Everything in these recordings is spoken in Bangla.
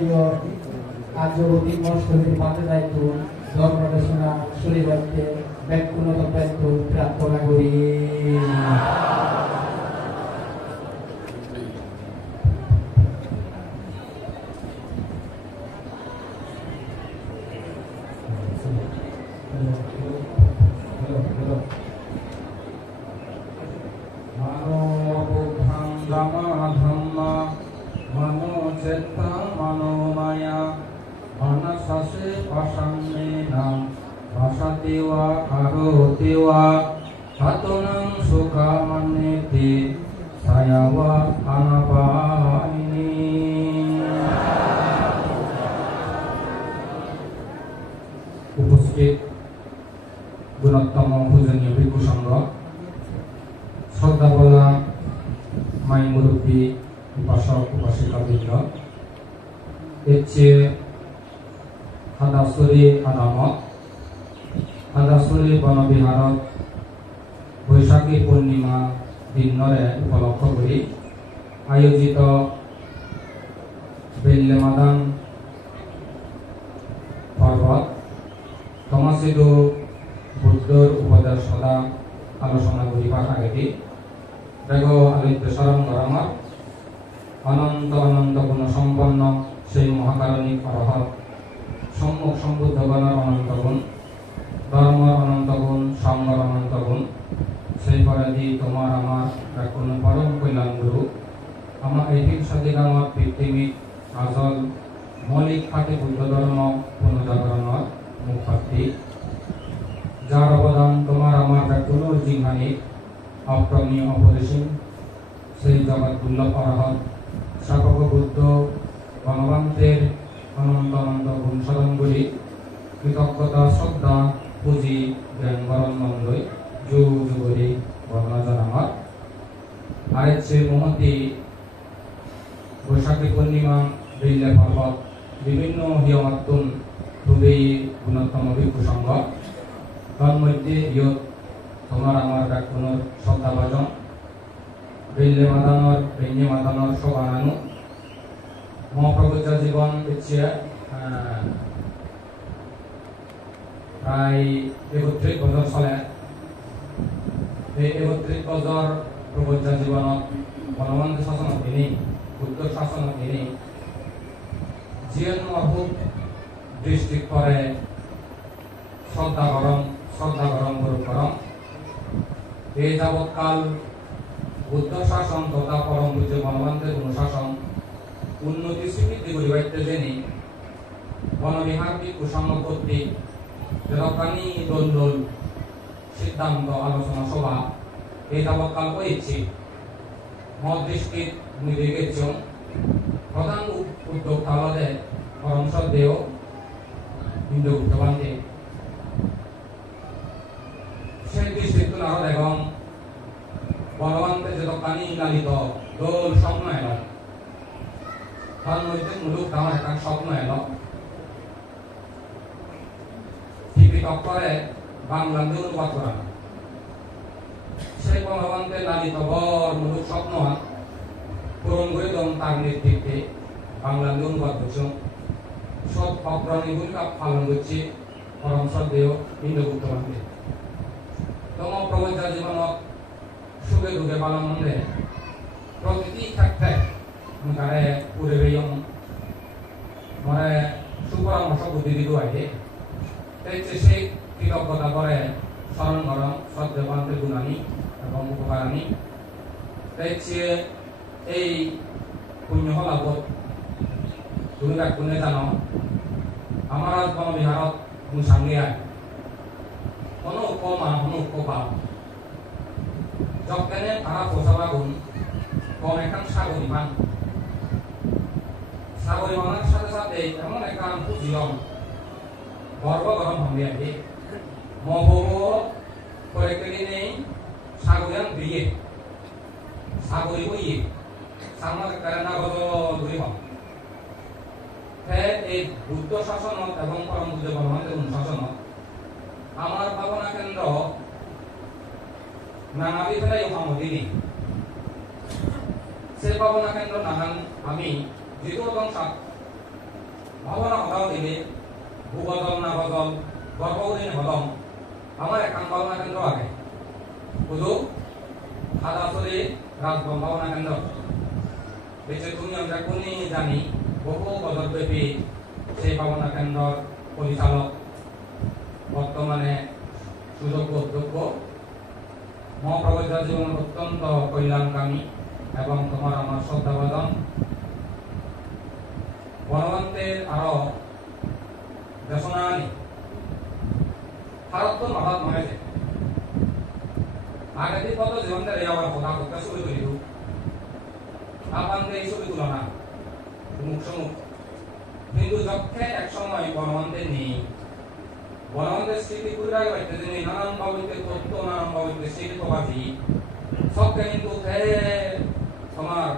সম্মানীয় কার্যবতী মহাসমিতির পাতে দায়িত্ব ধর্মদেশনা শরীরকে ব্যক্তিগত দায়িত্ব প্রার্থনা করি। উপস্থিত গুণোত্তম পূজনীয় ভিক্ষু সংঘ, শ্রদ্ধাবলা মাই মুরব্বী, উপাসক উপাসিকাবৃন্দ, এর চেয়ে হাদাসুরি আদামত হাদাসুরি বনবিহারত বৈশাখী পূর্ণিমা দিনরে উপলক্ষ করে আয়োজিত বেল্লেমাদান পর্বত তমাসিদু বুদ্ধর উপদেশ সদা আলোচনা করিবার আগেটি দেখ আলোচ্য স্মরণ করামার অনন্ত অনন্ত গুণ সম্পন্ন সেই মহাকারণিক অরহত সম্মুখ সম্বুদ্ধগণের অনন্ত গুণ, ধর্মর অনন্ত গুণ, সঙ্গর অনন্ত গুণ, সেই পরাধি তোমার আমার কোন পরম কল্যাণ গুরু আমার এইটির সাথে আমার পৃথিবীর আসল মৌলিক খাতে বুদ্ধ ধর্ম পুনর্জাগরণের মুখপাত্রী, যার অবদান তোমার আমার ব্যাকুল জিহ্বানি অপ্রমেয় অপরিসীম, সেই জগৎ দুর্লভ অরহত শাবক বুদ্ধ ভগবান্তের অনন্ত অনন্ত গুণ সাধনগুলি কৃতজ্ঞতা শ্রদ্ধা পুঁজি জ্ঞান বরণ মন্ডই যুগ যুগরি বর্ণনা জানামার। আরেছে মহতি বৈশাখী পূর্ণিমা বেল্লে পর্বত বিভিন্ন হিয়মাত্তুন খুবই গুণোত্তম ভিক্ষু সংঘ, তার মধ্যে ইয়ত তোমার আমার ব্যাকুণর শ্রদ্ধাভাজন বেল্লে মাদানর সবানানু মহাপ্রভুজা জীবন হচ্ছে প্রায় ৩১ বছর চলে। এই ৩১ বছর প্রভুজা জীবনত বনবন্ত শাসনত তিনি বুদ্ধ শাসনত তিনি জীবন অভূত দৃষ্টি করে শ্রদ্ধা গরম করম। এই যাবৎকাল বুদ্ধ শাসন তথা পরম পূজ্য বনবন্তের অনুশাসন উন্নতি স্বীকৃতি করিবাইতে জেনে বনবিহার ভিক্ষু সংঘ কর্তৃক যতখানি দোল সিদ্ধান্ত আলোচনা সভা এই যাবৎকাল হয়েছে মত দৃষ্টি নির্দেশ প্রধান উদ্যোক্তা হলে পরম শ্রদ্ধেয় হিন্দু উদ্যোগান্তে সেই দৃষ্টিত্ব নারদ এবং বনবন্তে যতখানি লালিত দোল স্বপ্ন এলো তার মধ্যে মূলক আমার একটা স্বপ্ন এলো টিভি করে বাংলা অনুবাদ করা সেই বনবন্তে লালিত বর মূলক স্বপ্ন পূরণ করে দম তার নেতৃত্বে বাংলা অনুবাদ করছে সব অগ্রণী ভূমিকা পালন করছে পরম শ্রদ্ধেয় হিন্দু উত্তরান্তে। তম প্রবঞ্চা জীবনত সুখে দুঃখে পালন মন্দে প্রতিটি ক্ষেত্রে তারে পরিবেশ মনে সুপরামর্শ বুদ্ধি দিতে হয় সেই কৃতজ্ঞতা করে স্মরণ করম শ্রদ্ধেবান্তের গুণানী এবং উপকারানী। এই পুণ্য লাভ তুমি ব্যাকুণে জানো আমার আজ বনবিহারত মুসাঙ্গিয়ায় কোনো উপমা কোনো উপপাপ যজ্ঞানে তারা পোষাবা গুণ কম এখন সাগরী মানের সাথে সাথে এমন এখন পুজিয়ম গর্ব গরম ভাঙে আগে মহব কয়েকদিন নেই সাগরিয়ান বিয়ে সাগরী বইয়ে সামার কারণা গত ধরে এই বুদ্ধ শাসনত এবং পরম বুদ্ধ বনবন্তের অনুশাসনত আমার ভাবনা কেন্দ্র নানা বিধায় হামদিনী সেই ভাবনা কেন্দ্র নানান আমি যেহেতু এবং ভাবনা হতাও দিলে ভূবদল না বদল গর্ভদিন হদম আমার একান ভাবনা কেন্দ্র আগে শুধু খাদাসরে রাজভবন ভাবনা কেন্দ্র বেঁচে তুমি আমরা কোনি জানি বহু বছরব্যাপী সেই ভাবনা কেন্দ্র পরিচালক বর্তমানে সুযোগ্য অধ্যক্ষ মহাপ্রভুজা জীবন অত্যন্ত কল্যাণকামী এবং তোমার আমার শ্রদ্ধাভাজন বনবন্তের আরো দেশনানি ভারত তো মহৎ মনেছে আগে দিয়ে কত জীবনটা এই আবার কথা করতে ছবি তুলিল আপনাদের এই ছবি তুলনা মুখ সমুখ কিন্তু যক্ষে এক সময় বনবন্তের নেই বনবন্তের স্মৃতি করে রাখবে তিনি নানান ভাবিতে তত্ত্ব নানান ভাবিতে স্মৃতিবাদী সবকে কিন্তু তোমার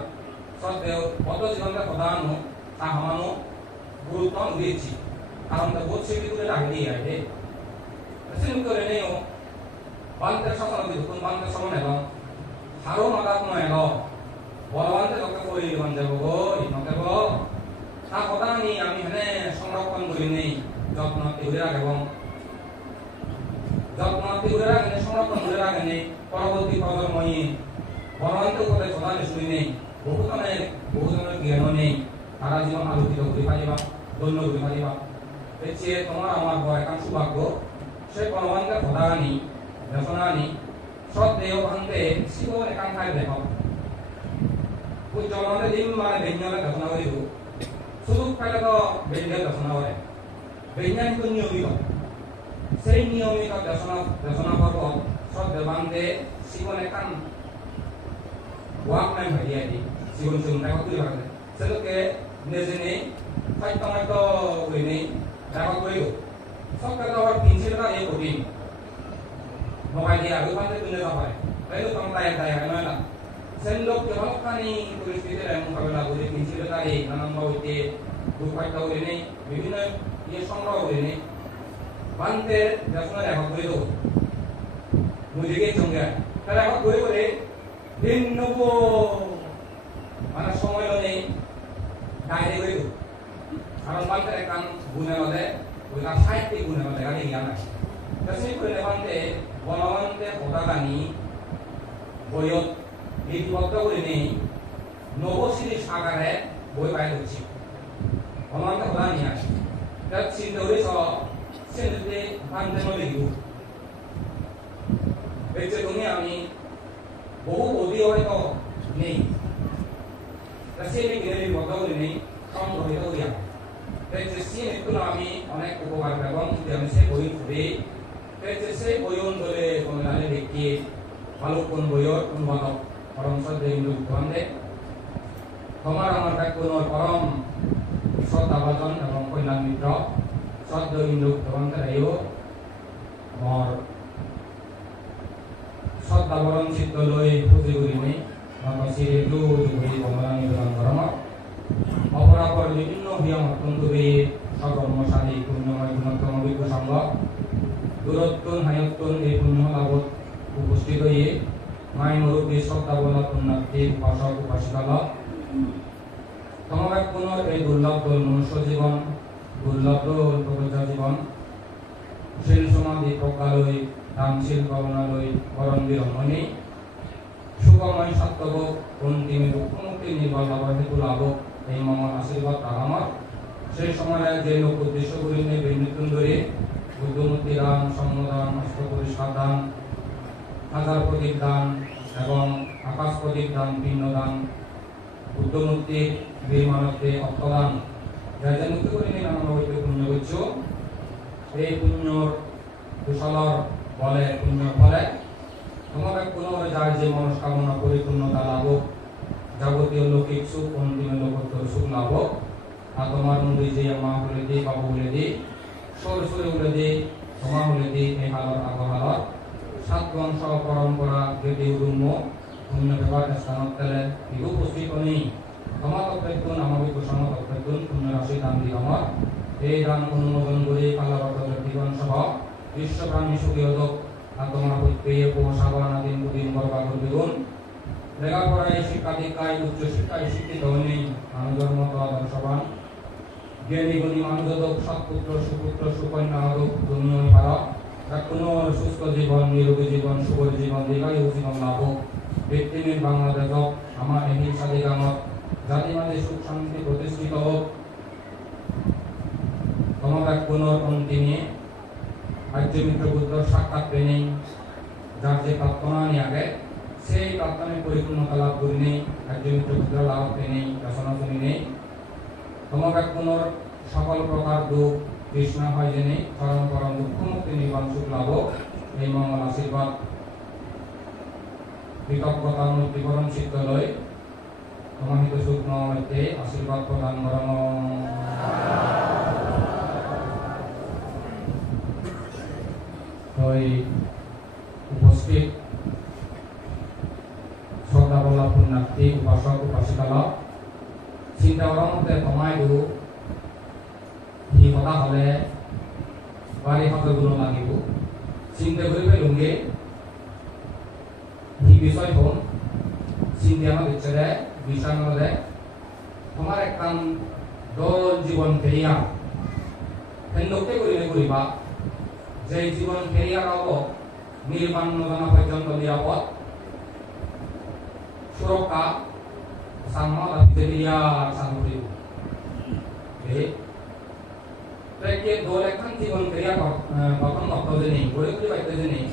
সত্ত্বেও কত জীবনটা প্রধান তাহানো গুরুত্ব দিয়েছি কারণ তা বোধ স্মৃতি করে রাখলে আছে সেরকম করে নেও বান্তের শাসন বিধুন বান্তের সময় এলো হারো মাগাত নয় এলো বলবান্তে তোকে কই বান্ধে গো ইনকে গো তা কথা নি আমি এখানে সংরক্ষণ করি নেই যত্ন করে রাখবো যত্ন করে রাখেন সংরক্ষণ করে রাখেন পরবর্তী প্রজন্মই বলবান্তে কথা সদানে শুনি নেই বহুজনের জ্ঞান নেই সারা জীবন আলোকিত করে পারিবা ধন্য করে পারিবা দেখছি তোমার আমার বড় একান সৌভাগ্য সে বলবান্তের কথা নি দেশনানি সত্ত্বেও ভান্তে শিবন একান খাই দেখো জননে দিন মানে বেঞ্জনে দেশনা করিব সুযোগ পাইলে তো বেঞ্জনে দেশনা করে বৈজ্ঞানিক নিয়মিত সেই নিয়মিত দেশনা পর্ব সত্ত্বেও ভান্তে শিবন একান ওয়াক নাই ভাইয়া দি জীবন জীবন দেখা করি পারে সেটাকে নিজে নেই ফাইটমাইট করি নেই দেখা করিব সবকে তো আবার পিনছিলটা এই কঠিন মোবাইল দিয়ে আগে পাতে তুলে যাবে তাই তো তোমরা তাই নয় না সেই লোক কেবলখানি পরিস্থিতির মোকাবিলা করে পিনছিলটা এই নানান ভাবে দুঃখাইটা করে নেই বিভিন্ন ইয়ে সংগ্রহ করে নেই বানতে দেশনা দেখা করে দেবো মুজিকে সঙ্গে তারা এখন করে করে ভিন্ন মানে সময় নেই ডাইরে করে দেবো কারণ বানতে একান গুণে হলে ওইটা সাহিত্যিক গুণে হলে গাড়ি জ্ঞান আছে সেই করে বানতে বনবন্তে পতাকানি বইয়ত লিপিবদ্ধ করে নেই নবশ্রী সাগারে বই বাইর হচ্ছে বনবন্তে পতা নিয়ে আসে তার চিন্তা করে সেটাতে বানতে লিখব বেঁচে তুমি আমি বহু অধিক হয়তো নেই সেই লিপিবদ্ধ করে নেই সংগ্রহিত হইয়া সেই নিত্যুন আমি অনেক উপকার এবং আমি সেই বই পড়ে সেই বই অঞ্চলে কোনখানে দেখিয়ে ভালো কোন বইয়ের অনুবাদক পরম শ্রদ্ধা ইন্দু ভগবানে তোমার আমার কোন পরম শ্রদ্ধাভাজন এবং কল্যাণ মিত্র শ্রদ্ধা ইন্দু ভগবানের আয়ো আমার শ্রদ্ধাবরণ চিত্ত লৈ পুঁজি করি নেই শ্রী দুই বন্দনা নিবেদন ধর্ম অপরাপর বিভিন্ন হিয়াম অত্যন্ত বেয়ে সর্বমশালী পুণ্যময় গুণোত্তম বিজ্ঞ সংঘ দূরত্তন হায়ত্তন এই পুণ্য লাভত উপস্থিত হয়ে মাই মুরব্বী শ্রদ্ধাবলা পুণ্যার্থী উপাসক উপাসিকালা তোমার পুনর এই দুর্লভ মনুষ্য জীবন দুর্লভ প্রবৃত্ত জীবন শীল সমাধি প্রজ্ঞালয় দানশীল করুণালয় বরণ বিরমণী সুখময় সাত্তব অন্তিম দুঃখমুক্তি নির্ভর লাভ হেতু লাভ এই মঙ্গল আশীর্বাদ আমার সেই সময়ে যে লোক উদ্দেশ্য করি মৃত্যুন ধরে বুদ্ধমূর্তি দান সম্মদান অস্ত্র পরিষ্কার দান হাজার প্রদীপ দান এবং আকাশ প্রদীপ দান পিণ্ড দান বুদ্ধমূর্তির বীরমানবকে অর্থদান যা যা মুক্তি করে নিয়ে নানা ভাবে পুণ্য করছ এই পুণ্যর কুশলর বলে পুণ্য ফলে তোমাকে পুনর যার যে মনস্কামনা পরিপূর্ণতা লাভ যাবতীয় লৌকিক সুখ অন্তিম লোকোত্তর সুখ লাভ আর তোমার মন্দির যে মা বলে দি বাবু বলে দি সরে সরে বলে দি তোমা বলে দি এই হালর আগহালর সাত বংশ পরম্পরা গেদি উদুম্ম পুণ্য ব্যবহার স্থানত তেলে ইগো পুষ্টি কনি তোমার তত্ত্বন আমাকে প্রসন্ন তত্ত্বন পুণ্য রাশি দান দি আমার এই দান অনুমোদন করে কালাবদ্ধ জীবন সহ বিশ্বপ্রাণী সুখী হদক আর তোমার পেয়ে সাবানা দিন দুদিন বরবাদ করবেন লেখাপড়ায় শিক্ষা দীক্ষায় উচ্চ শিক্ষায় শিক্ষিত হয়নি মানুষের মতো আদর্শবান জ্ঞানী গুণী মানুষদক সৎপুত্র সুপুত্র সুকন্যা হোক দুনিয়া পারক কোনো সুস্থ জীবন নিরোগী জীবন সুখী জীবন দীর্ঘায়ু জীবন লাভ হোক ব্যক্তির বাংলাদেশ আমার হিংসা দিগামত জাতি মাঝে সুখ শান্তি প্রতিষ্ঠিত হোক তোমার পুনর অন্তিমে আর্যমিত্র বুদ্ধ সাক্ষাৎ পেনে যার যে প্রার্থনা নিয়ে আগে সেই প্রার্থনায় পরিপূর্ণতা লাভ করি নেই আর্যমিত্র বুদ্ধ লাভ পেনে রচনা শুনি নেই তোমার পুনর সকল প্রকার দুঃখ তৃষ্ণা হয় জেনে চরম পরম দুঃখ মুক্তি নির্বাণ সুখ লাভ এই মঙ্গল আশীর্বাদ কৃতজ্ঞতা মূর্তিকরণ সিদ্ধ লয় তোমার হিত সুখ মতে আশীর্বাদ প্রদান করম উপস্থিত শ্রদ্ধাবল্লভ পুণ্যার্থী উপাসক উপাসিকাল চিন্তা করার মধ্যে কমাই দিও সি কথা হলে বাড়ি হাতে গুণ লাগিব চিন্তা করে পেলুঙ্গে সি বিষয় হন চিন্তা আমার দিচ্ছে দেয় বিষয় আমার দেয় তোমার একখান দল জীবন ফেরিয়া লোককে করিবা যে জীবন ফেরিয়ার হব নির্মাণ জানা পর্যন্ত নিরাপদ সুরক্ষা সাম্য সামগ্রী দল এখন জীবন ফেরিয়া গঠন করতে নেই গড়ে তুলে পাইতে নেই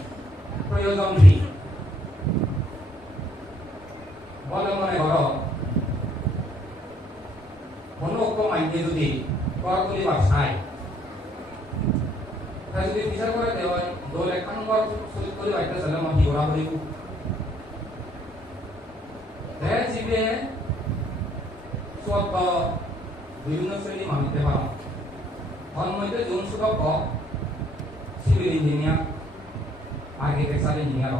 প্রয়োজন কি বলে মনে করো কোনো মাইকে যদি কর করিবার চায় যদি বিচার করে দেওয়া দল এখন শরীর করে বাইতে চলে মাটি ঘোরা করিব জীবে সব বিভিন্ন শ্রেণী মানুষতে পারো তার মধ্যে যোন সুদক civil engineer architecture engineer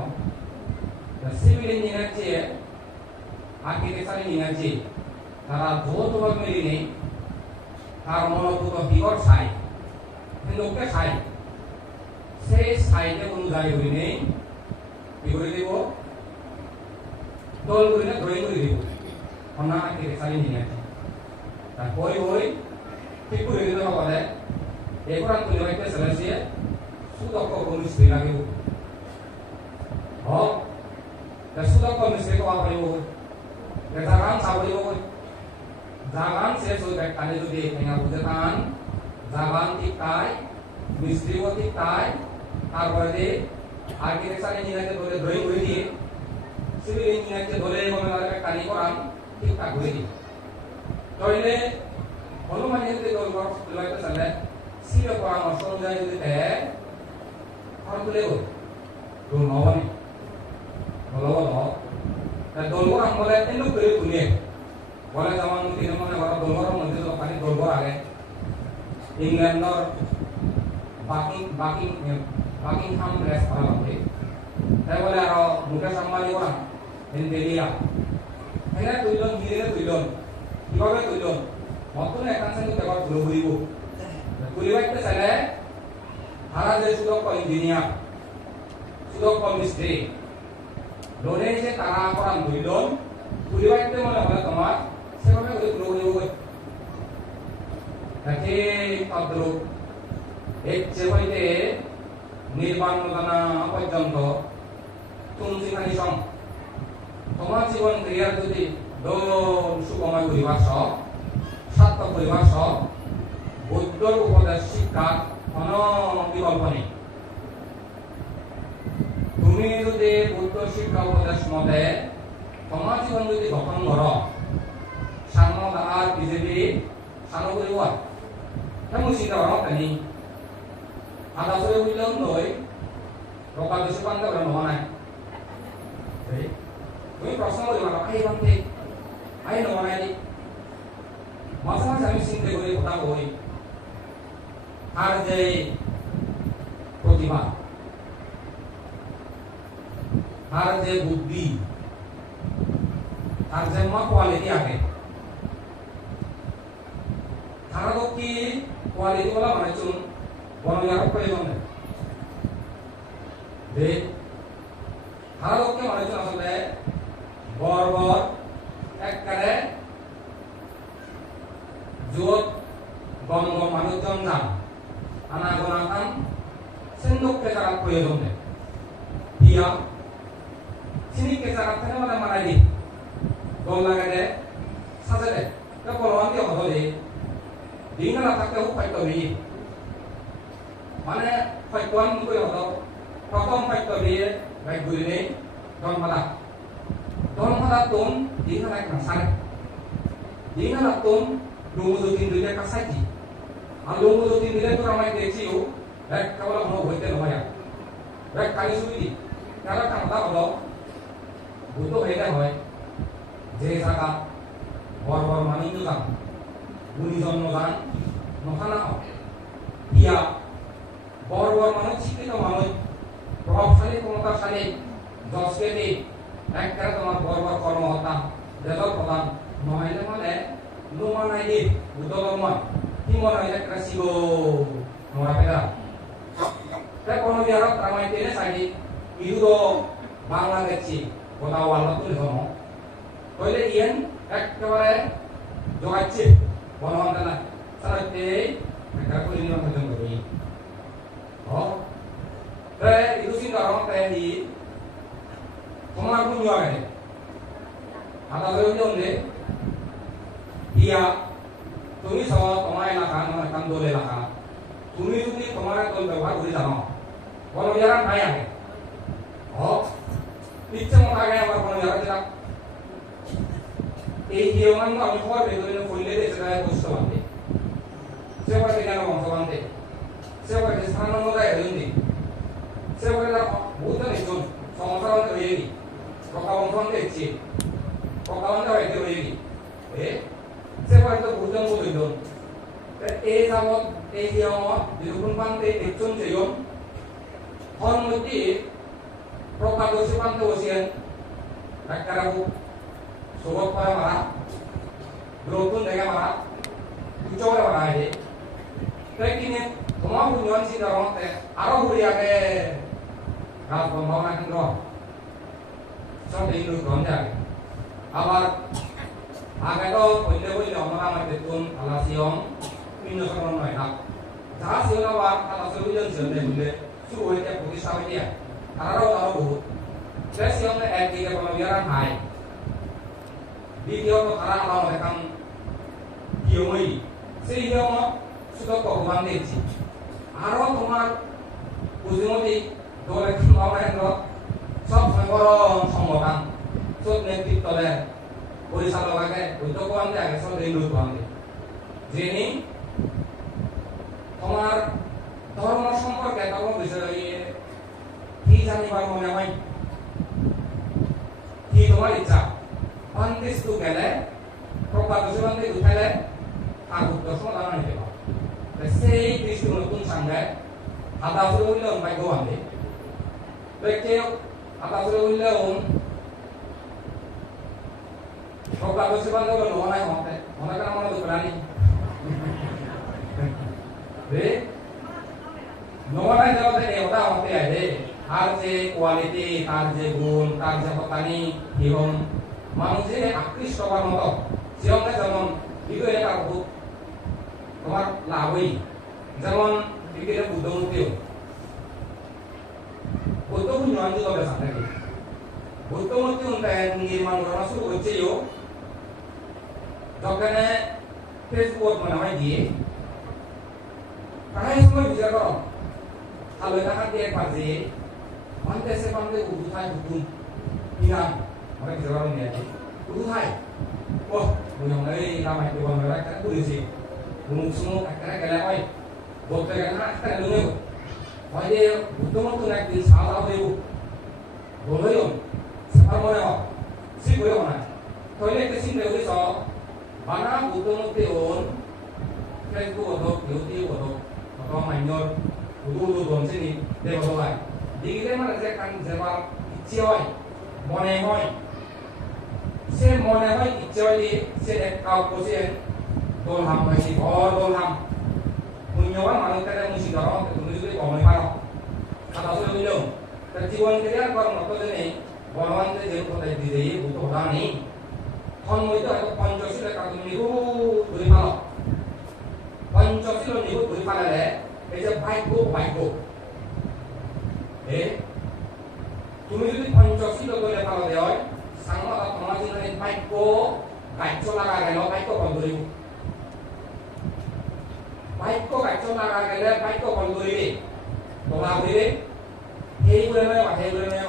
civil engineer যে আর্কিটেকচার ইঞ্জিনিয়ার যে তারা যৌথভাবে মিলি নেই তার মনোভূত বিগর চাই লোককে চাই সেই সাইডে অনুযায়ী হই নেই কি করে দিব দল করে ড্রয়িং করে দিব অনা আর্কিটেকচার ইঞ্জিনিয়ার তারপরে হই ঠিক করে দিতে হবে এবার আমি বলতে চাইছি সুদক্ষ মিস্ত্রি লাগিব হ্যাঁ তা সুদক্ষ মিস্ত্রি কোয়া পারিব জাগান চাবলিব জাগান শেষ হয়ে যায় কানে যদি এখানে বুঝে থান জাগান ঠিক তাই মিস্ত্রিও ঠিক তাই তারপরে আর্কিটেকচার ইঞ্জিনিয়ারকে ধরে ড্রয়িং করে দিয়ে সিভিল ইঞ্জিনিয়ারকে ধরে কানি করান ঠিকঠাক করে দিই তাহলে অনুমানে যদি দলগত চলে সিলে পরামর্শ অনুযায়ী যদি দেয় তাহলে তুলে গো দল নবনে দলগর আমলে এনে করে তুলে বলে যেমন তিন মনে করা দলগর মধ্যে দোকানি দলগর আগে ইংল্যান্ডর বাকিংহাম প্লেস করা লাগে তাই বলে আর মুকেশ আম্বানি করা দিল্লিয়া এনে তুইলন গিরে তুইলন কিভাবে তুইলন মতন একাংশ ব্যবহার করে ঘুরিব ঘুরিবাইতে চাইলে তারা যে সুদক্ষ ইঞ্জিনিয়ার সুদক্ষ মিস্ত্রি লোনে যে তারা করান তুইলন ঘুরিবাইতে মনে হয় তোমার সেভাবে ঘুরিব তাকে তদ্রূপ এক যে হইতে নির্মাণ জানা পর্যন্ত তুমি খানি সম তোমার জীবন ক্রিয়ার যদি দল সুকময় পরিবার সব সার্থক পরিবার সব বৌদ্ধর উপদেশ শিক্ষা কোন বিকল্প নেই তুমি যদি বৌদ্ধ শিক্ষা উপদেশ মতে তোমার জীবন যদি গঠন কর সাম্য আর বিজেপি সানো করিব তেমন চিন্তা করা কেনি আধা করে বুঝলাম নয় রকা বেশি পান্তা করে নয় নাই তুমি প্রশ্ন করিবা আই বান্তে আই নয় নাই মাঝে মাঝে আমি চিন্তা করি কথা কই আর যে প্রতিভা আর যে বুদ্ধি আর যে মা কোয়ালিটি আগে তারা তো কি কোয়ালিটি বলা মানে চুন বনবিভাগ প্রয়োজন নেই যে তারা লোককে মানে চুন আসলে বর্বর একবারে জোট গণগণ মানুষজন যান আনাগোনা কাম সেন্দুককে জায়গা প্রয়োজন নেই দিয়া সিনিকে জায়গা থেকে মানে মানাই দি দল লাগে দে সাজে দে তা বলবান দিয়ে হতো দে দিন না থাকতে হোক ফাইট করি মানে ফাইট কোয়ান করে হতো প্রথম ফাইট করি বাইক ঘুরি নেই দল মালা তুম দিন না একটা সারে দিন না তুম লুমুদু তিন দিলে কাসাইছি আর লুমুদু তিন দিলে তো আমায় দেখছিও এক কেবল মনে হইতে নয় এক কালি সুবিধি তারা কামটা হলো বুদ্ধ হইতে হয় যে জায়গা বড় বড় মানুষ যান গুণীজন যান নখানা ইয়া বড় বড় মানুষ শিক্ষিত মানুষ প্রভাবশালী ক্ষমতাশালী দশকে একবারে তোমার বড় বড় কর্মকর্তা দেশের প্রধান নহলে মানে নুমানাই দি বুদ্ধ ধর্ময় কি মনে হয় একটা শিব নোরা পেদা তাই কোনো বিহারত রামাই টেনে সাইডি ইউরো বাংলা দেখছি কোথাও আল্লাহ তুলে ধর্ম তাহলে ইয়েন একেবারে জগাচ্ছে বনমন্ত্রী না সারাতে একটা করে নিয়ন্ত্রণ করি তাই ইউসিন ধর্ম তাই তোমার কোন জায়গায় আদা হইলে ওনে ইয়া তুমি সব তোমার এলাকা মানে কান্দোল এলাকা তুমি যদি তোমার দল ব্যবহার করে জানো বলো যারা নাই আগে ইচ্ছে মতো আগে আমার কোনো যারা যেটা এই জীবন আমি খবর বেগুলো কইলে সেটা বুঝতে পারবে সেবাকে কেন বংশ বান্ধে সেবাকে স্থান অনুযায়ী হইনি সেবাকে বহুত নিজন সংসার হয়ে গেলি প্রকাবন্ধন দেখছি প্রকাবন্ধ হইতে হয়ে গেলি সেবাকে তো বুঝন বুঝন এই যাবত এই জীবন যখন পান্তে একজন জীবন হন মধ্যে প্রকাদশী পান্তে বসিয়েন একটা সবক করে মারা নতুন দেখে মারা উচ্চরে মারা আছে তাই কিনে তোমার বুঝন চিন্তা করতে আরো ঘুরি আগে গাছ সম্ভাবনা কেন্দ্র সব এই লোক গ্রহণ যায় আবার আগে তো অন্য বললে আমরা আমার বেতন আলাসিয়ম বিভিন্ন ধরনের নয় না যা ছিল আবার আলাসিয়ম ছিল বললে শুরু হইতে প্রতিষ্ঠা হইতে আরো বহুত সিয়ম একদিকে কোনো বিয়ার নাই দ্বিতীয়ত তারা আমার এখন কিয়মই সেই নিয়ম শুধু ভগবান দিয়েছি আরো তোমার বুঝিমতি দলে মহেন্দ্র সব সংগঠন সব নেতৃত্ব দেয় পরিচালক আগে উদ্যোগ আনতে আগে সব রেলুট আনতে যিনি তোমার ধর্ম সম্পর্কে তখন বিষয় কি জানিবার মনে হয় কি তোমার ইচ্ছা বান্দিস্তু গেলে প্রকাদশী বান্ধে উঠাইলে আর উত্তর সমাধান নিতে পারো সেই দৃষ্টি নতুন সাংঘায় আদা আসলে হইলে ভাগ্য বান্ধে ব্যক্তি আদা আসলে হইলে প্রকাদশী বান্ধে হলো নয় হতে মনে করা মনে দুপুরানি নয় যাওয়াতে ওটা হতে আছে আর যে কোয়ালিটি তার যে গুণ তার যে হতানি এবং মানুষের আকৃষ্ট হওয়ার মতো সেরকম যেমন ভিডিও এটা বহুত তোমার লাভই যেমন ক্রিকেটের বুদ্ধমূর্তিও বুদ্ধমূর্তি নয় তবে থাকে বুদ্ধমূর্তি নির্মাণ করা শুরু হচ্ছেও যখন ফেসবুক মনে হয় দিয়ে প্রায় সময় বিচার করো তাহলে টাকা দিয়ে একবার যে মানতে সে মানতে উঠুথায় হুকুম কিনা অনেক কিছু কারণ নিয়ে আছে উঠুথায় ও মনে হয় রামাই তো বন্ধ একটা করেছি মুখ সুমুখ একটা গেলে হয় বলতে গেলে না একটা লুনে হয় যে বুদ্ধমত একদিন সাদা হয়েও বলেও সেবার মনে হয় সে করে না তাহলে একটা চিন্তা করেছ বানা বুদ্ধমতে ওন ফেসবুক হতো ইউটিউব হতো অথবা মাইনর উদু দনসিনি দেব হয় দিগিলে মানে যে কান যেবার ইচ্ছে হয় মনে হয় সে মনে হয় ইচ্ছে হয় সে এক কাউ বসে দোলহাম হয়েছি ঘর দোলহাম পুণ্যবান মানুষটাকে মুসি ধরো তুমি যদি কমে পারো কথা শুনে দিল তার জীবন থেকে আর কর্ম তো নেই বলবানতে যে কোথায় দিয়ে ভূত হতা নেই খন মধ্যে হয়তো পঞ্চশীল একটা তুমি ধরে পারো পঞ্চ এই যে ভাগ্য ভাগ্য তুমি যদি পঞ্চশীল দলে পালা দেয় সাংবাদ তোমার জীবনে ভাগ্য গাছ লাগা গেল ভাগ্য বন্ধ হইব ভাগ্য গাছ লাগা গেলে ভাগ্য বন্ধ হইবে তোলা হইবে এই বলে নয় বা সেই বলে নয়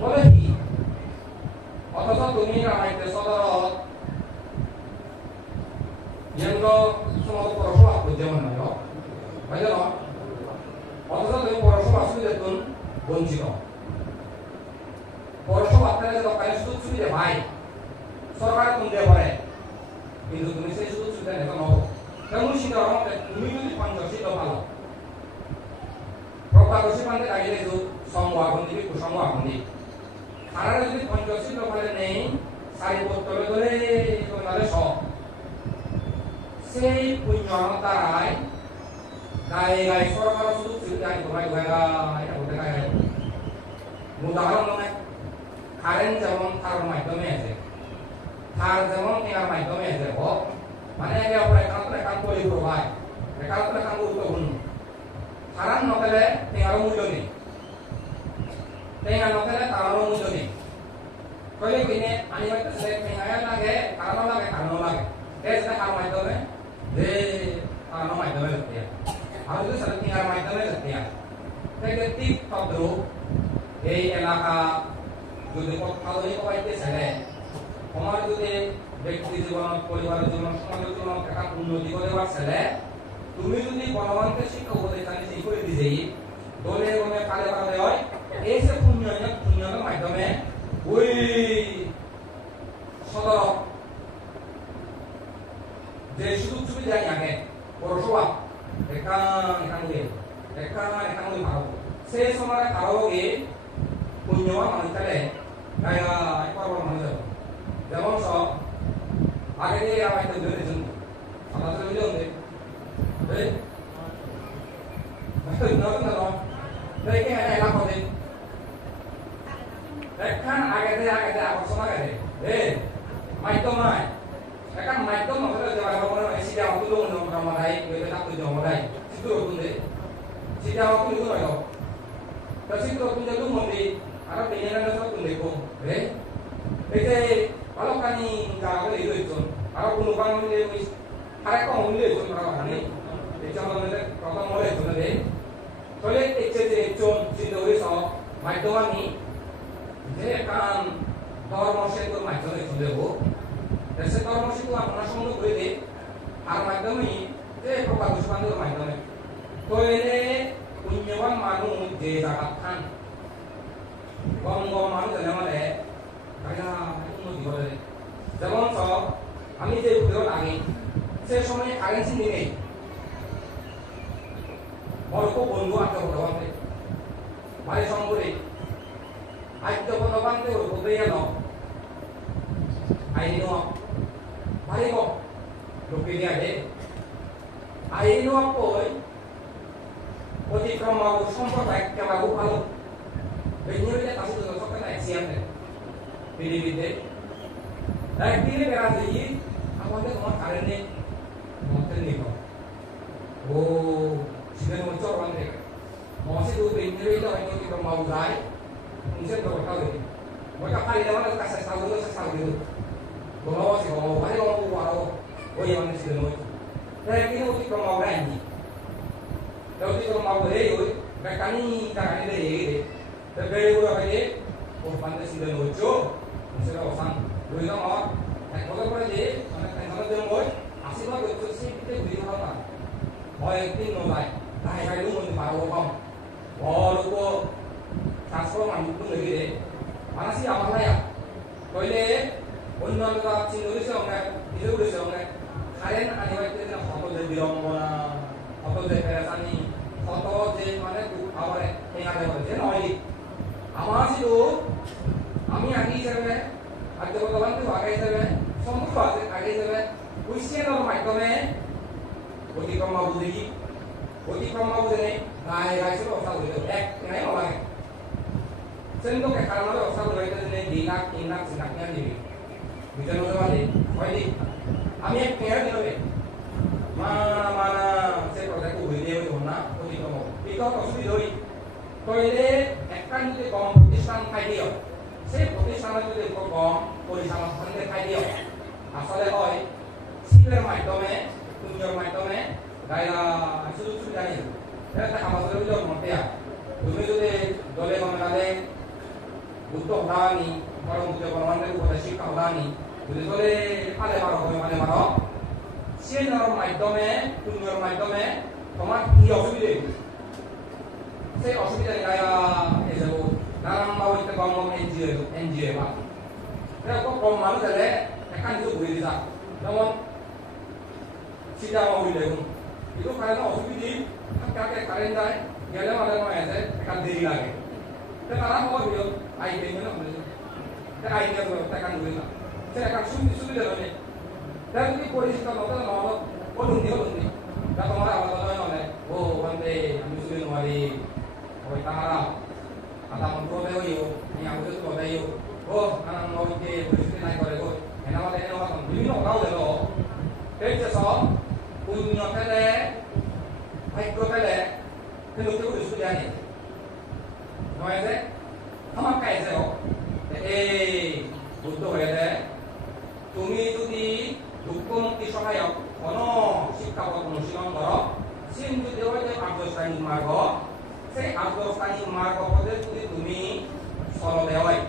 বলে কি অথচ তুমি রামাইতে সদর yang semua poroso aku zaman nayo, baca no, other than poroso asu jatun bonjino, poroso apne jatuh kaya sudut sudah baik, सरकार तुम दे पड़े, इंदु तुम इसे sudut sudah नहीं तो नो, kamu sih orang ते tuh di panjang तो पालो, propagasi pantai lagi itu semua kondi ku semua kondi, karena itu panjang तो पाले nih, sari botol itu nale so. সেই পুণ্যতারাই গায়ে গায়ে সরকার শুধু চিন্তাই তোমায় গায়গা এটা বলতে গায় উদাহরণ নয় কারেন্ট যেমন তার মাধ্যমে আছে তার যেমন এর মাধ্যমে আছে ও মানে একে অপরে কাম করি প্রভায় একাত্রে কাম গুরুত্বপূর্ণ কারণ নকলে তেয়ার মূল্য নেই তেয়া নকলে তার মূল্য নেই কইলে কিনে আনিবাতে সে তেয়া লাগে কারণ লাগে এসে কার মাধ্যমে de no মাধ্যমে লাগতে আর যদি সরকার মাধ্যমে লাগতে থেকে টিকটক গ্রুপ এই এলাকা যদি পথখালি পাইতে চাইলে আমার যদি ব্যক্তি জীবন পরিবার জীবন সমাজ জীবন একটা উন্নতি করবার চাইলে তুমি যদি বলবানকে শিক্ষা উপদেশ জানি সেই করে দিই দলে মনে কালে কালে হয় এই যে পুণ্যের মাধ্যমে ওই সদর যে সুযোগ সুবিধা আগে পৌরসভা এখানে ভালো সেই সময় কারোকে পুণ্যবা মানুষ তাহলে গায়া একবার মানুষ যাব যেমন সব আগে দিয়ে আমার একটা ধরে দিন আমার তো বুঝে হবে এই নতুন না দেখে এনে এলাকা করে এখান আগে দিয়ে আবার সময় আগে মাইতমায় এখান মাধ্যম হলো যে আমরা সিটা অতুল নমরাই এটা তাকু জমরাই সিটো অতুলে সিটা অতুল নয় তো সিটো অতুল জলু মন্দি আর বেনা না সব দেখো রে এতে আলোকানি জায়গা লই লইছন আর কোন বান মিলে ওই আরে কম মিলে লইছন আমরা মানে এই জমলে প্রথম মরে চলে রে তলে এতে যে চোন সিটো হই সব মাধ্যমানি যে কান ধর্ম সেতু মাধ্যমে চলে গো দেশে কর্মসূচি আমরা সংগ্রহ করে দিই আর মাধ্যমে যে প্রকাশ বান্ধব মাধ্যমে তো এনে পুণ্যবান মানুষ যে জায়গা খান কম মানুষ জানে মানে উন্নতি করে যেমন সব আমি যে ভিডিও লাগি সে সময় কারেন্সি নেই অল্প বন্ধু আত্মীয় বাড়ি সম্পর্কে আত্মীয় বান্ধব ওই গেল আইনো Marico, lo que dia de. Aí no apoio, o de como o sompo vai que vai o palo. Venho de caso do só que na accidente. Pilivide. Aí pile para aí, agora como carne, não tem nem. O se não chor vande. Mas se do venho de lá que como o dai, não sei do que vai. Vai capar de lá na casa está do Bawa si bawa, hari bawa bawa, oh yang mana sih dulu? Saya kini uti kerumah orang ini, kalau uti kerumah orang ini, kekani kekani deh ini, tapi kalau apa ini, oh pantai sih dulu jo, mesti ada orang, dulu itu mah, kalau apa ini, mana kalau dia mau, asal mah itu sih kita beli apa? Oh yang ini nolai, dah lu mau dibawa apa? Oh lu kok transfer mana itu lagi deh, mana sih amalnya ya? Kalau অন্যান্য চিহ্ন রয়েছে আমরা নিজেও রয়েছে আমরা কারেন্ট আনিবাইতে না কত যে বিড়ম্বনা কত যে পেরেশানি কত যে মানে আবার এখানে বলছে নয় আমার ছিল আমি আগে হিসেবে আগে ভগবান তো আগে হিসেবে সমস্ত আগে হিসেবে উইসেনের মাধ্যমে অতিক্রম বুঝে গায়ে গায়ে ছিল অবস্থা বুঝে এক নাই লাগে সেন্টো কে কারণে অবস্থা বুঝে 2 লাখ 3 লাখ 4 লাখ নিয়ে দিবি Bicara kembali, ini, kami yang pengen itu, mana saya kalau saya kubur dia itu mana, ভিতৰত অসুবিধা হৈ তইলে একটা যদি গম প্ৰতিষ্ঠান খাই দিয় সেই প্ৰতিষ্ঠানত যদি গম পৰিচালনা খাই দিয় আসলে হয় শিল্পের মাধ্যমে পুণ্যের মাধ্যমে গায়লা সুযোগ সুবিধা নেই এটা আমাদের মধ্যে তুমি যদি দলে গণালে বুদ্ধ হলানি বড় বুদ্ধ গণমানের উপরে শিক্ষা হলানি যদি দলে পালে মারো সেনার মাধ্যমে পুণ্যের মাধ্যমে তোমার কি অসুবিধে সেই অসুবিধা গায়লা এই যাব নানান ভাবে গম এনজিও বা এরকম কম মানুষ এলে এখান কিছু ঘুরে দিতা যেমন চিন্তা হইলে itu karena অসুবিধা কাকে কারেন্ট যায় গেলে মানে নয় আছে একটা দেরি লাগে তে তারা হওয়া দিও আই দেই না বলে তে আই দেই তো কান ধরে না তে একটা সুবিধা নেই তার যদি পরিষ্কার মতো না হলো বলুন দিও তা তোমার আলাদা নয় মানে ও বন্দে আমি সুবিধা নয় ওই তারা আদা মন্ত্র দেও ni aku itu kok দেও ও আনা নয়কে পরিষ্কার নাই করে গো এনা মানে এনা মানে বিভিন্ন কাউ দেলো এই যে সব পুণ্য পেলে ভাগ্য পেলে কিন্তু কেউ সুবিধা নেই নয় যে আমার কাছে এই বুদ্ধ হয়ে যায় তুমি যদি দুঃখ মুক্তি সহায়ক কোন শিক্ষাপদ অনুশীলন করো সিন যদি হয় যে আর্যশ্রেণীর মার্গ সেই আর্যশ্রেণীর মার্গ পথে যদি তুমি চলতে হয়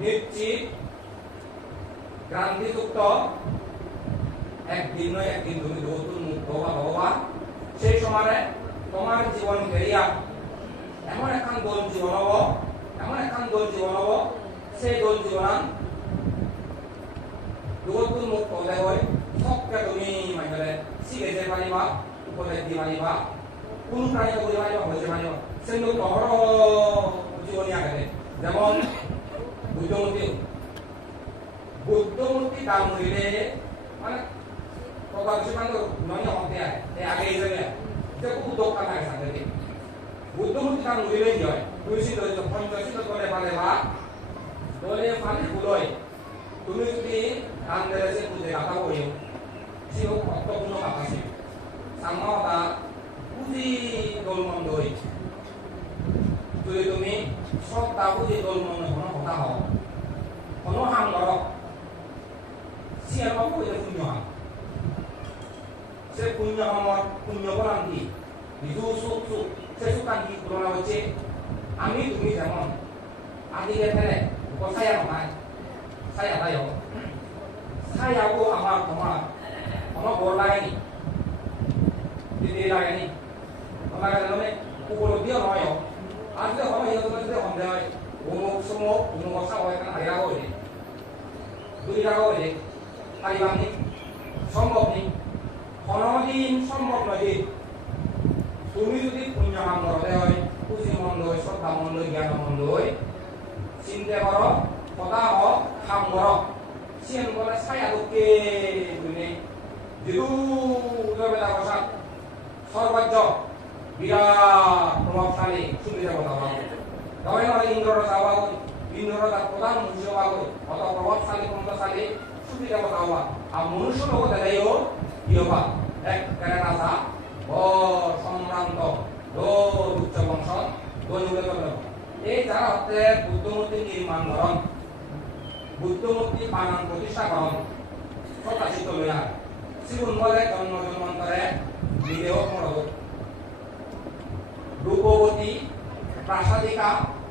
নিশ্চিত ক্রান্তিযুক্ত একদিন নয় একদিন তুমি নতুন মুক্ত হবা সেই সময় তোমার জীবন ক্যারিয়ার এমন একখান দোল জীবন হব সেই দোল জীবন নতুন মুক্ত হলে হয় সবকে তুমি মানে শিখে যেতে পারিবা উপদেশ দি পারিবা কোন প্রাণী করে পারিবা হতে পারিবা সেই নহর জীবনী আগে যেমন বুদ্ধমূর্তি দাম হইলে মানে প্রভাব সেখানে নয় হতে আগে এই জায়গায় যে খুব দোকান আছে সাথে বুদ্ধমূর্তি দাম হইলে কি হয় তুলসী দলে পঞ্চশীল দলে ফালে ফুলয় তুমি যদি দান দেলে সে পুজো কথা করিও সে অর্থপূর্ণ কথা সে সামতা পুঁজি দোলমন্দ হই যদি তুমি সবটা পুঁজি দোলমন্দ কোনো কথা হও কোনো হাম ধরো সিয়ার পুজো পুণ্য হাম সে পুণ্য আমার পুণ্য বলাম কি বিজু সুখ সুখ সে সুখান কি তুলনা হচ্ছে আমি তুমি যেমন আদিকে ফেলে saya nggak, saya tahu, saya aku amal bola ini, di daerah ini, orang yang namanya pukul dia noyo, ada orang yang tuh dia orang dia, umur sawah kan hari ragu ini, dulu ragu ini, hari bangni, sombong nih, konorin sombong lagi, tumi jadi punya hamor deh, puji mondoi, sota mondoi, giana mondoi. চিন্তা করো কথা হোক কাম করো সিন বলে ছায়া দুঃখে দুনে যেটু বেলা কথা সর্বোচ্চ বিরাট প্রভাবশালী সুবিধা কথা বলা তবে নয় ইন্দ্রর যাওয়া ইন্দ্রর তার প্রধান মনুষ্য হওয়া অত প্রভাবশালী ক্ষমতাশালী সুবিধা কথা হওয়া আর মনুষ্য লোক দেখাইও কি হবা এক কেন আসা ও সম্ভ্রান্ত উচ্চ বংশ দৈনিক এই যারা হচ্ছে বুদ্ধমূর্তি নির্মাণ করন বুদ্ধমূর্তি বানান প্রতিষ্ঠা করন প্রকাশিত লইয়া শিবন বলে জন্ম জন্মান্তরে বিদেহ মরদ রূপবতী প্রাসাদিকা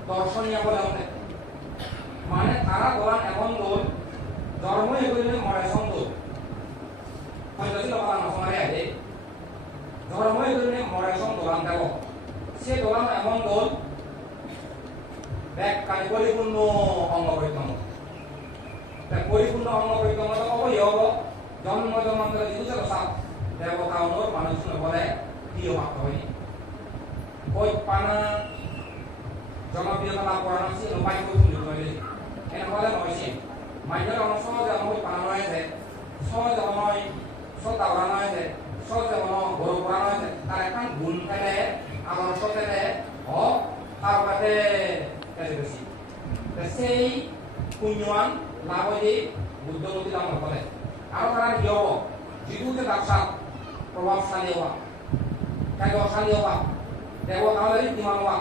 দর্শনীয় বলে আমাদের মানে তারা বলান এমন দোল ধর্ম এগুলি মরে সন্দোল পঞ্চশীল বলান সমারে আছে ধর্ম এগুলি মরে সন্দোলান দেব সে দোলান এমন দোল এক কানে পরিপূর্ণ অঙ্গ পরিক্রমা তাই পরিপূর্ণ অঙ্গ পরিক্রমা তো কবই হব জন্ম জন্মান্তরে দিতে সাপ দেবতা অনুর মানুষ বলে প্রিয় ভাগ হয়নি ওই পানা জনপ্রিয়তা লাভ করা নাছি উপায় করে শুনতে পারি এনে বলে নয়ছে মাইনের অনেক সহজে আমার পানা নয়েছে সহজে নয় শ্রদ্ধা করা নয়েছে সহজে গরু করা নয়েছে তার এখন গুণ ফেলে আদর্শ ফেলে ও তার কাছে সেই পুণ্যৱান লাভ হৈ বুদ্ধমূৰ্তি দাম নকলে আৰু তারা কি হব যিটো যে ব্যবসা প্রভাবশালী হওয়া কার্যশালী হওয়া দেবতাদের ইমানওয়া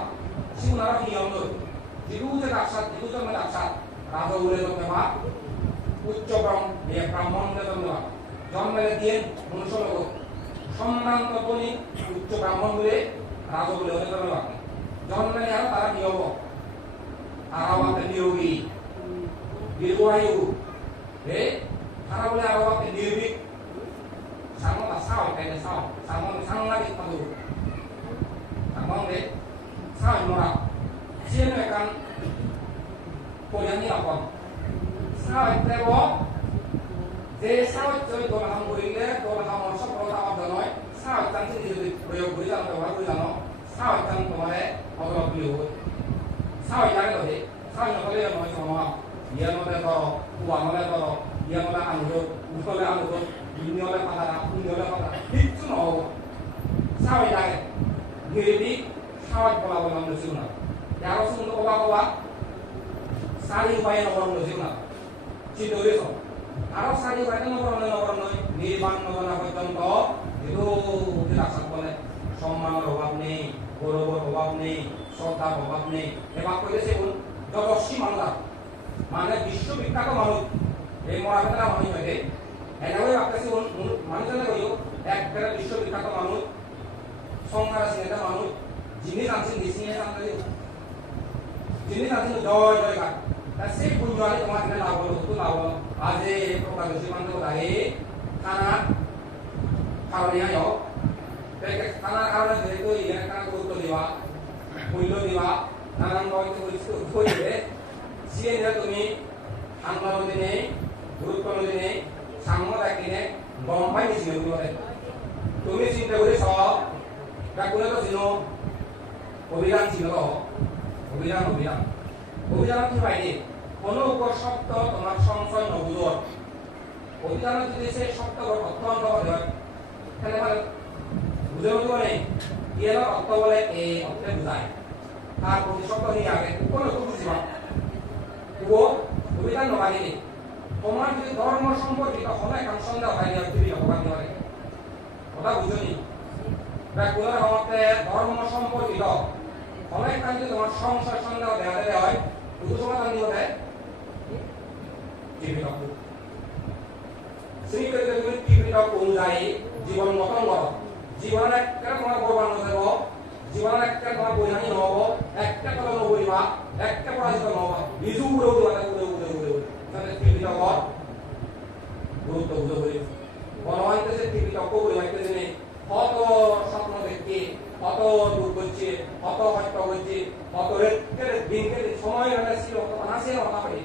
সিউনারা নিয়মদর জিরুজে ডাকসাত জিরুজমে ডাকসাত রাজউলে জন্মেবা উচ্চ ব্রাহ্মণে জন্মেবা জন্মেলে দিয়ে মনুষ্যলোক সম্ভ্রান্ত বনি উচ্চ ব্রাহ্মণ বলে রাজউলে জন্মেবা জন্মেলে আর তারা নিয়ম আরাওয়াতে নিয়োগী দীর্ঘায়ু তারা বলে আরাওয়াতে নির্ভীক সামনা সাও কাইলে সাও সামন সাংলাদিক পাদু সামনে সাও মরা সিনে কান কোয়ানি আপন সাও তেব যে সাও জয় দলহাম বইলে দলহাম সফলতা অর্জন হয় সাও চান্সি যদি প্রয়োগ করে জানো ব্যবহার করে জানো সাও চান তোমারে অগ্রহ প্রিয় হয় সাও জানে লহে সাও নকলে নয় সমা ইয়ানলে ধরো কুয়ানলে ধরো ইয়ানলে আনুজ উঠলে আনুজ ইনিয়লে পাতারা ইনিয়লে পাতারা কিচ্ছু নহব সাও জানে নির্ভীক সাও বলা বলা নসিও না যারা সুন্দর কবা কবা সারি উপায়ে নবরণ নসিও না চিন্তা আরো সারি উপায়ে নবরণ নয় নির্বাণ নবনা পর্যন্ত যেহেতু ডাক্তার বলে সম্মানের অভাব নেই গৌরবের অভাব নেই শ্রদ্ধার অভাব নেই এবার কইতেছে যশস্বী মামলা মানে বিশ্ববিখ্যাত মানুষ এই মরাবেলা মানুষ হয়ে এটাই ভাবতেছি মানুষজনে কইও একবারে বিশ্ববিখ্যাত মানুষ সংসার আছে এটা মানুষ যিনি জানছেন নিশ্চিয়ে জানতে যিনি জানছেন জয় জয় গান তা সেই পুণ্যরে তোমার এখানে লাভ হলো তো লাভ হলো আজ এই প্রকার সীমান্ত দাঁড়ে খানা খাওয়া নিয়ে যাও খানার কারণে যেহেতু এখানে খানা গুরুত্ব দেওয়া মূল্য দেওয়া নানান করে সিয়ে নিলে তুমি আন্দোলন দিনে গুরুত্ব দিনে সাম্য রাখিনে গম পাই নিছিলে তুমি চিন্তা করে সব কোনো তো চিনো অভিযান ছিল অভিযান অভিযান অভিযান কি বাইরে কোনো উপশব্দ তোমার সংশয় নবুজর অভিযান যদি সেই শব্দগুলো অত্যন্ত হয় তাহলে মানে বুঝে বুঝবো নেই এর অর্থ বলে এই অর্থে বুঝায় আর প্রতিশব্দ নিয়ে আগে কোনো তো বুঝিবা ও অভিযান নবাগিনী তোমার যদি ধর্ম সম্পর্কিত হলে এখন সন্দেহ হয় না তুমি ভগবান হয় কথা বুঝনি কোনো রকমতে ধর্ম সম্পর্কিত অনেক কাজ যদি তোমার সংসার সন্দেহ দেখা দেওয়া হয় শুধু সমাধান দিয়ে দেয় অনুযায়ী জীবন গঠন করো জীবনের একটা তোমার বরবাদ নথেব জীবনের একটা তোমার বৈহানি নহব একটা কথা নবইবা একটা পরাজিত নহবা নিজু উড়ে উড়ে উড়ে উড়ে উড়ে তাহলে টিভিটা কর গুরুত্ব বুঝে বলি বনবান্তে সে টিভিটা কবুল হইতে জেনে কত স্বপ্ন দেখে কত দুঃখ হচ্ছে কত হত্যা হচ্ছে কত রেটের দিনকে সময় হলে ছিল কত হাসি কথা পারি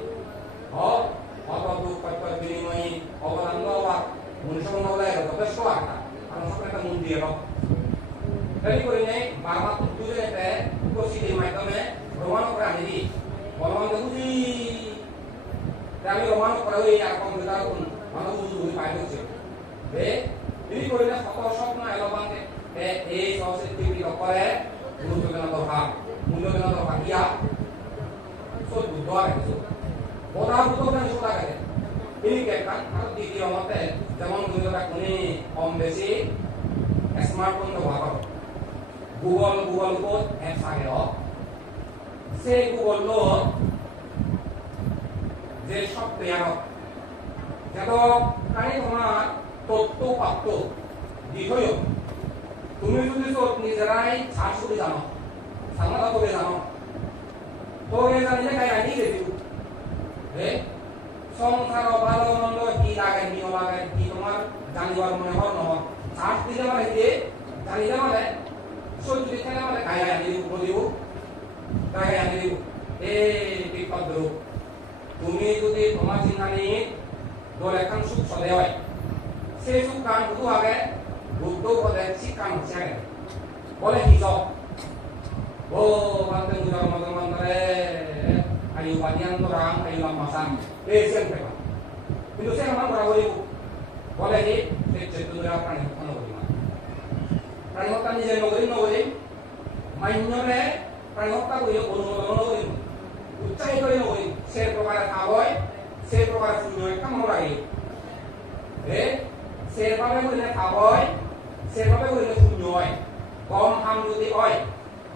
কত দুঃখ কত বিনিময়ী অবদান দেওয়া মনুষ্য নবলায় যথেষ্ট একটা আমার সব একটা মন দিয়ে দাও তাই করে নেই বাবা দুজনেতে উপস্থিতির মাধ্যমে প্রমাণ করে আনি দিই বলবান বুঝি আমি প্রমাণ করে ওই আর কম্পিউটার মানুষ বুঝি বুঝি পাই হচ্ছে তিনি করে না কত স্বপ্ন এলো বাংকে এই সহজে টিভি করে গুরুত্ব কেন দরকার মূল্য কেন দরকার ইয়া সব বুদ্ধ আর কিছু ওরা বুদ্ধ কেন শোনা গেলে তিনি কেন আর দ্বিতীয় মতে যেমন দুজনটা কোনি কম বেশি স্মার্টফোন ব্যবহার করো গুগল কো অ্যাপস আগে সে গুগল লো যে সফটওয়্যার যত কানে তোমার তথ্য প্রাপ্ত বিষয় তুমি যদি নিজেরাই সার্চ করে জানো সামনা করে জানো তো এ জানিলে গায়ে আনি দেবি সংসার ভালো মন্দ কি লাগে কি লাগে কি তোমার জানিবার মনে হয় নহয় সার্চ দিলে মানে যে জানিলে মানে সত্যি খেলে মানে গায়ে আনি দিব বলিব গায়ে আনি দিব বিপদ তুমি যদি তোমার চিন্তানি দল এখন সুখ চলে হয় সেই সুখ কান শুধু আগে বুদ্ধ বলে শিক্ষা হচ্ছে আগে বলে হিসাব ও বান্তে মুজার মতো মন্ত্রে ayu padian orang ayu lamasan sen pepa কিন্তু সে আমার বরাবরই বলে যে চেতনা প্রাণী হত্যা নগরী প্রাণী হত্যা নিজে নগরী মান্যরে প্রাণী হত্যা করি অনুমোদন নগরী উচ্চাই করে নগরী সে প্রকারে খাবয় সে প্রকারে শূন্য একটা মনে রাখি সেভাবে করিলে খাবয় সেভাবে করিলে শূন্য হয় কম হাম যদি হয়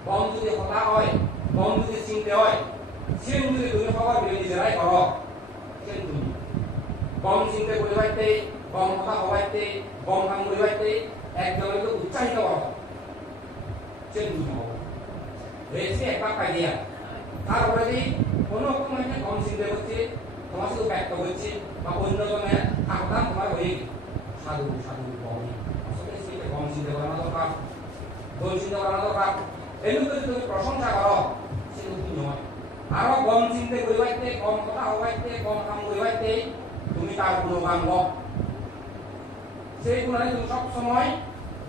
গম যদি হতা হয় গম যদি চিনতে হয় চিন যদি তুমি খবর দিয়ে নিজেরাই করো চিন তুমি গম চিনতে পরিবাইতে গম হতা হওয়াইতে গম কাম পরিবাইতে একজনকে উৎসাহিত করো চিন তুমি হবো রেসে একটা আইডিয়া তারপরে যদি কোনো সময় গম চিনতে হচ্ছে তোমার শুধু ব্যক্ত হচ্ছে বা অন্যজনে আহ্বান তোমার হয়ে সাধু সাধু গম আসলে সেটা গম চিনতে করা দরকার গম চিন্তা করা দরকার এমনি যদি তুমি প্রশংসা করো সেটা তুমি নয় আরো গম চিনতে করিবাইতে গম কথা হওয়াইতে গম কাম করিবাইতে তুমি তার গুণগান গাও সেই গুণানে তুমি সব সময়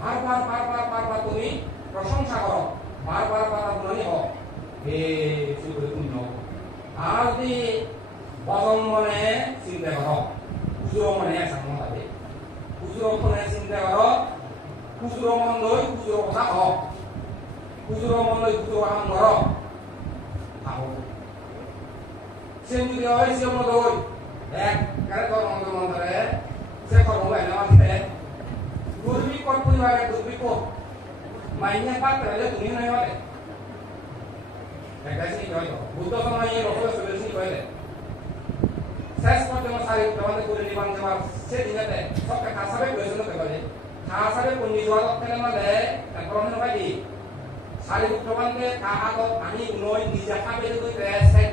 বারবার তুমি প্রশংসা করো বারবার গুণানি হও সেগুলো তুমি নও আর যদি বদম মনে চিন্তা করো খুচরো মনে সামনে থাকে খুচরো মনে চিন্তা করো খুচরো মন লই খুচরো কথা কও খুচরো মন লই খুচরো কাম করো খাও সে যদি হয় সে মতো হই এক কারে তোর মন্ত্রে সে কর্ম এনে মাসে দুর্ভিক্ষর পরিবারে দুর্ভিক্ষ মাইনে পাত্রে তুমি নাই বলে একটা সিনি হয়তো বুদ্ধ সময়ে রকমের সবেসি কইলে শেষ পর্যন্ত সারি তোমাদের করে নিবান যাবার সে দিনেতে সবকে খাসাবে প্রয়োজন হতে পারে খাসাবে কোন নিজওয়াল তেলে মানে একরকম ভাই সারি উত্তরবানকে কাহাত আমি নয় নিজে খাবে কই রেসে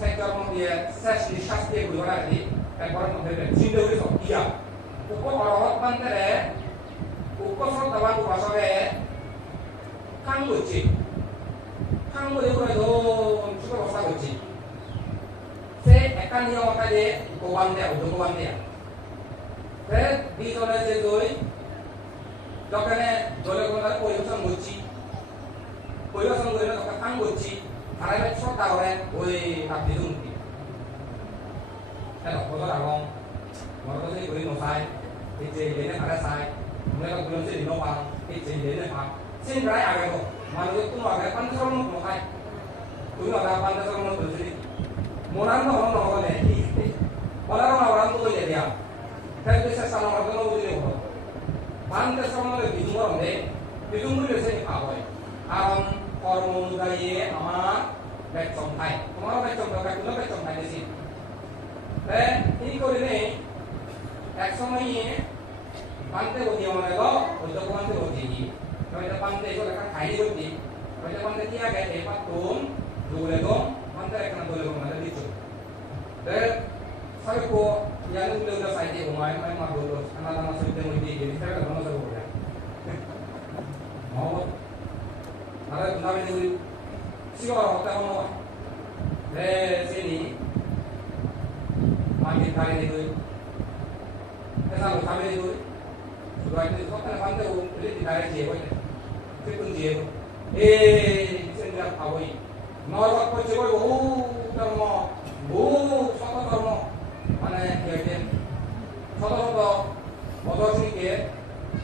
সেক্টর মধ্যে শেষ নিঃশ্বাস দিয়ে গুজরা দি একবার মধ্যে চিন্তা করে সব ইয়া উপ অরহত বান্তে উপসর দাবা ভাষাবে কাম করছে কাম করে করে ধন সুখ অবস্থা করছে সে একা নিয়ম যে ভগবান দেয়া ভগবান দেয়া সে দুজনে যে দই যখন দলে কোনো পরিবেশন করছি পরিবেশন করে তখন কাম করছি তারা সব তাহলে ওই আপনি শুনছি হ্যাঁ কত রাগম মনে করছে করি নসাই এই যে লেনে তারা চাই মনে করছে দিনও পাম এই যে লেনে পাম সে প্রায় আগে তো মানুষ কোনো আগে পান্তা সরম নখায় তুমি আগে পান্তা সরম ধরছি মনার নহলে বলার ওরান তো লইলে দিয়া তাই তো সে সামনে মতো বুঝলে হলো পান্তা সরমে বিজুম রমে বিজুম বুঝলে সে পাওয় কারণ কর্ম অনুযায়ী আমার বেচম খাই তোমারও বেচম দরকার কোনো বেচম খাই দিছি এই করে এক সময় পান্তে বসে মানে গো ওই তো পান্তে বসে গিয়ে হয়তো পান্তে এসে একটা খাইনি করছি হয়তো পান্তে কি আগে এই পাতুন দৌড়ে গো পান্তে একটা দৌড়ে গো মানে দিচ্ছ সবাই কো ইয়ানো উঠে উঠে সাইডে ঘুমায় মানে মা বললো আমার আমার সাইডে মধ্যে গিয়ে সেটা ঘন সব বলে মহম্মদ আরে তুমি দেখি সিগর হতে হলো সেনি মাকে খালি দেখি ऐसा लोग हमें जो शुरुआत में तो अपने बंदे वो ले दिखाए चाहिए वो फिर कुछ चाहिए ए इसे क्या आवई नॉर्मल को चाहिए वो कर्म वो सब कर्म माने क्या कहते हैं सब मदरसी के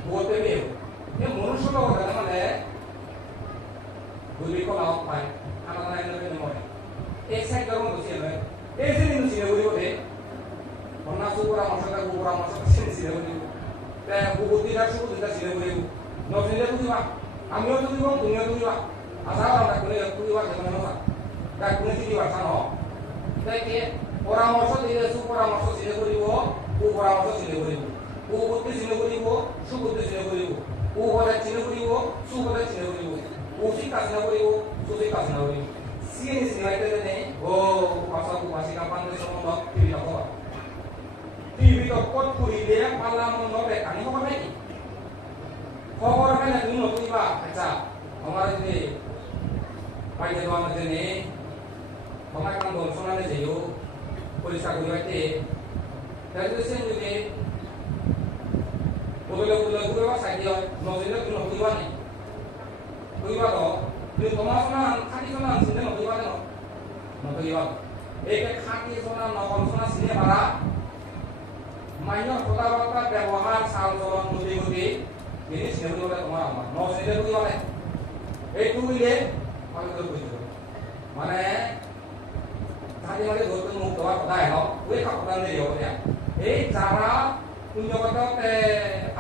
बोलते भी ये मनुष्य का होता है माने बुद्धि को लाभ पाए खाना बनाने में नहीं होता एक साइड कर्म तो चाहिए ऐसे नहीं चाहिए वो होते Pernah syukur sama sini sini beribu. Teh buku tidak syukur tidak sini beribu. No sini tu juga. Kami tu juga, dunia tu juga. Asal orang tak boleh tu juga jangan mana. Tak boleh sini juga sana. Teh ke orang masuk tidak syukur orang masuk sini beribu. Buku orang masuk sini beribu. Buku tu sini beribu, syukur tu sini beribu. Buku orang sini beribu, syukur tu sini beribu. Buku sini sini beribu, syukur sini beribu. Sini sini itu ni. Oh, pasal buku masih kapan tu semua pilih apa? TV তো কত করিলে পালা মন নবে কানি খবর নাই খবর হয় না তুমি নতুবা আচ্ছা আমার যে বাইরে তো আমাদের নেই আমার কাম বল শোনালে যাইও পরিষ্কার করিবাইতে তাই তো সে যদি বলে ঘুরে সাইডে হয় নজরে তুমি নতুবা নেই কইবা তো তুমি তোমার শোনা খাটি শোনা শুনে নতুবা না নতুবা এই খাটি শোনা নকল শোনা শুনে পারা mainnya kota-kota ব্যবহার সাল চলন মুদি মুদি জিনিস নেবো বলে তোমার আমার ন সেটা কি বলে এই টুইলে আমি তো বুঝতে মানে তাহলে মানে ধরতে মুক্ত হওয়ার কথা এলো ওই কথা নেই হবে এই যারা পুণ্যগততে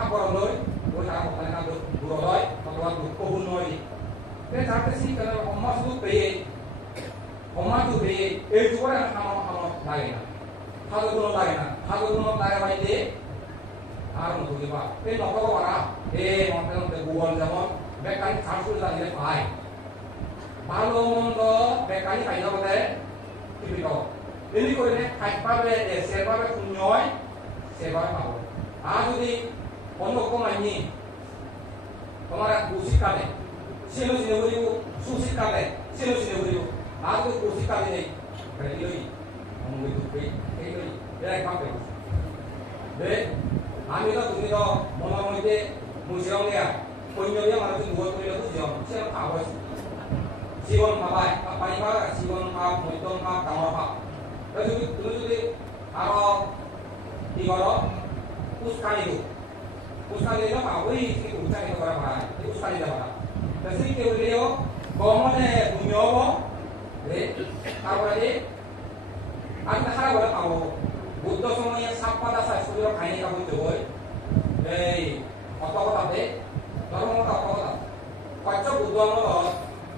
আবরণ লই ওই তারা কথা না দূর হয় অথবা দুঃখ নয় 내 자체 시니까 엄마 수도 배 엄마도 배 일주일에 한번 나게나 하도 그놈 나게나 하도 그놈 나게 봐야지 আর মতো দিবা এই নকব করা এই মতে গুগল যেমন বেকারি সার্চ করে দিলে পায় ভালো মন্দ বেকারি পাই যাবে টিভি তো এলি করে খাইপাবে সেভাবে শূন্যয় সেভাবে পাবো আর যদি অন্য কমাইনি তোমার কুশিকালে সেলো সিনে বলিব সুশিকালে সেলো সিনে বলিব আর তো কুশিকালে নেই এই অমুই দুপে এই এরাই পাবে বে আমি তো তুমি তো মনের মধ্যে মুছিলাম না কইনবে মানুষ দুয়ার কইলে বুঝিও সে পাবো জীবন পাবাই পাইবা জীবন পাপ মধ্যম পাপ ডাঙৰ পাপ তুমি যদি আৰু কি করো উস্কানি দিও পাবই কি উস্কানি করা পায় উস্কানি দেওয়া তাই কি হইলেও গমনে দুনিয়ব তারপরে আর খারাপ হলে পাবো বুদ্ধ সময়ে সাপ্পাদা শাস্ত্রীয় কাহিনী কাবু জয় এই অতকতাতে ধর্মতা অতকতা কচ্চ বুদ্ধ আমল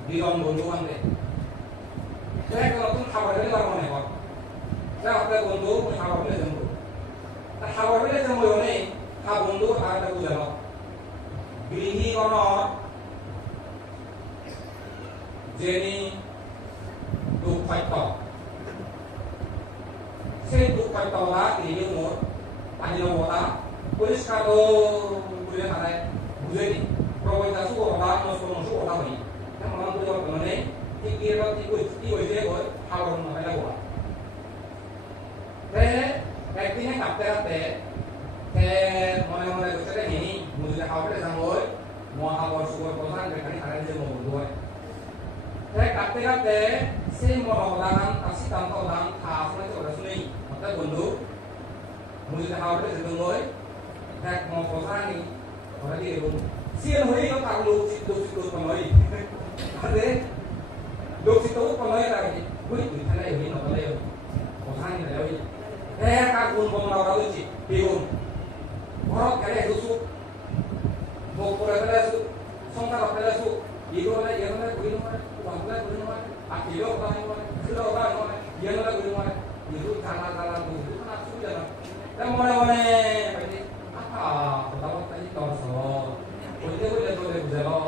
বিরম বন্ধু বান্ধে নতুন খাবার হলে তার মনে হয় আপনার বন্ধু খাবার হলে জমবো খাবার হলে জমবো নেই খা বন্ধু আর একটা বুঝানো গৃহীগণর যেনি দুঃখাত্য সেই দুঃখাত্যরা গৃহী মোর আনিলমতা পরিষ্কার বুঝে থাকে বুঝেনি প্রবলতা সুবতা নষ্ট হই এমন বুঝার কারণে ঠিক কি হয়েছে খাবার নয় লাগবো একদিনে কাঁপতে কাঁপতে মনে মনে গেছে হেনি বুঝলে খাওয়াতে যাবই মহাবর্ষর প্রধান বেকারি হারাই যে বন্ধু হয় কাঁপতে কাঁপতে সেই মনোদান তার সিদ্ধান্ত দান খাওয়া চলে শুনেই অর্থাৎ বন্ধু বুঝলে খাওয়াতে যেতই এক প্রধানই ঘরে দিয়ে সিএল হয়েও তার লোকচিত নয় আরে লোকচিত নয় লাগে বুঝলি তুই থানায় হই নতলে প্রধানই হই কার গুণ বন্ধ করা উচিত বেগুন ঘরত গেলে দুসু মুখ করে ফেলে আসু সংসার ফেলে আসু ইগোলে ইয়েলে ঘুরি নয় বাংলা ঘুরি নয় আর কিলো কথা নয় কিলো কথা নয় ইয়েলে ঘুরি নয় ইগো জানা জানা বুঝু না সুবিধা না তাই মনে মনে আহা কথা বলতে দর্শ বলতে বলতে তোলে বুঝালো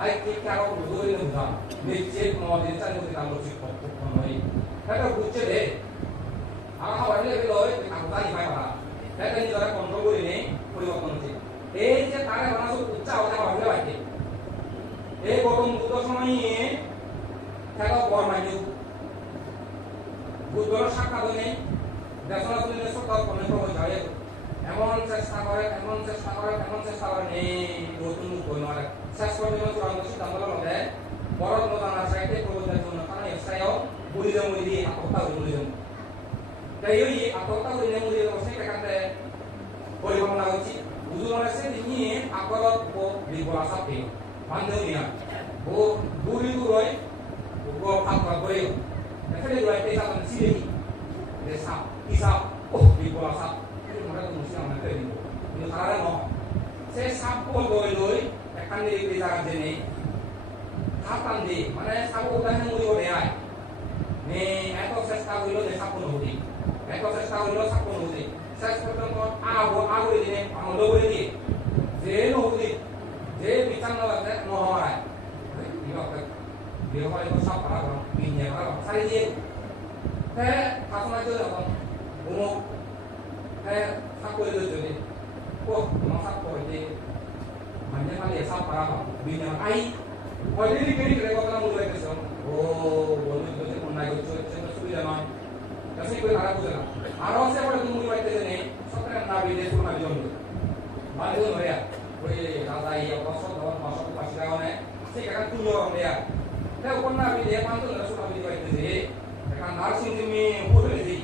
আই কি কারো বুঝুই না বুঝা নিশ্চিত মদিন চাই মদিন আলো ঠিক নয় এটা বুঝছে রে আহা বাড়লে বেলয় আংতানি পায় পারা এটা নিজেরা কন্ট্রোল করে নেই পরিবর্তন হচ্ছে এই যে তারে মানুষ উচ্চা হতে ভাবলে বাইতে এই গৌতম বুদ্ধ সময়ে খেলা বর্মাইনি বুদ্ধর সাক্ষাৎ নেই দেশনা শুনে সত্য কমে হয়ে যায় এমন চেষ্টা করে নেই নতুন বই নয় শেষ পর্যন্ত চূড়ান্ত সিদ্ধান্ত মধ্যে বরফ মতানা সাইটে প্রবন্ধের জন্য কারণ এক্সাইও বুড়িজম দিয়ে আত্মহত্যা বুড়িজম তাই ওই আত্মহত্যা করে মুড়ি অবশ্যই দেখাতে পরিকল্পনা হচ্ছে বুঝুন আছে তিনি আকরত ও বিবলা সাথে বান্ধবীয়া ও বুড়ি রয় ও ফাঁকা করে এখানে রয় পেশা মানে সিলেটি যে সাপ কিসাপ ও বিবলা সাপ এটা মনে তো মুসলিম আমরা করে দিব কিন্তু তারা ন সে সাপ লই এখানে এই জায়গা জেনে সাপান দি মানে সাপ উদাহরণ মুড়ি ওরে আয় নে এত চেষ্টা হইল যে সাপ নদী এত চেষ্টা হইল সাপ নদী শেষ পর্যন্ত আবু দিনে আমল করে দিয়ে যে নদী যে বিচার নলাতে নহমায় বিহমায় তো সব পারা গরম বিঞ্জে পারা গরম সারি দিয়ে কাসমায় চলে যখন উমুক সাপ করে চলে ও সাপ করে মানে খালি সাপ পারা গরম বিঞ্জে আই অলরেডি কেড়ি করে কথা মনে রাখতেছ ও বন্ধু যদি অন্যায় করছে সুবিধা নয় kasi ko harap ko na araw sa wala tumuloy pa ito ni sobrang nabi dito na biyon bali ko ya koy dadai ako so daw masok pa sila ko na si kakan tunyo ang dia kaya ko nabi dia panto na so nabi ko ito si kakan narsing mi ho de si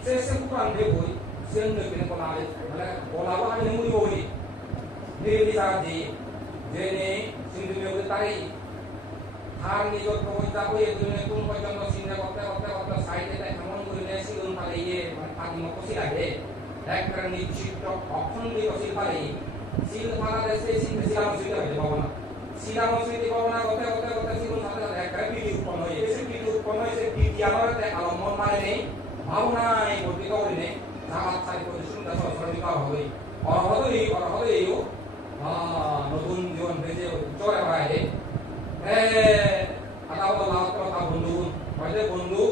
se kuran de boy sen ne pin ko na le wala bola wa ni mu yo ni ni sa di je ni sing mi ko tai har ni jot ko ta ko ye dune kum ko jong sin ne ko সাইডে এমন করে সিলন পালে ইয়ে পাতি মতো সিলাবে একটা নিশ্চিত অখণ্ড সিল পালে সিল পালা দেশে সিল সিলাম সিল হয়ে যাবে না সিনা মসজিদ ভাবনা করতে করতে করতে জীবন সাথে সাথে একটা পিটি উৎপন্ন হয়ে এসে পিটি উৎপন্ন হয়েছে পিটি আমার আলম্বন মানে নেই ভাবনা এই গঠিত করে নেই জামাত চাই প্রতিষ্ঠান সরকার হবে অরহদইও নতুন জীবন বেঁচে চলে বেড়ায় আতা কথা বন্ধু হয়তো বন্ধু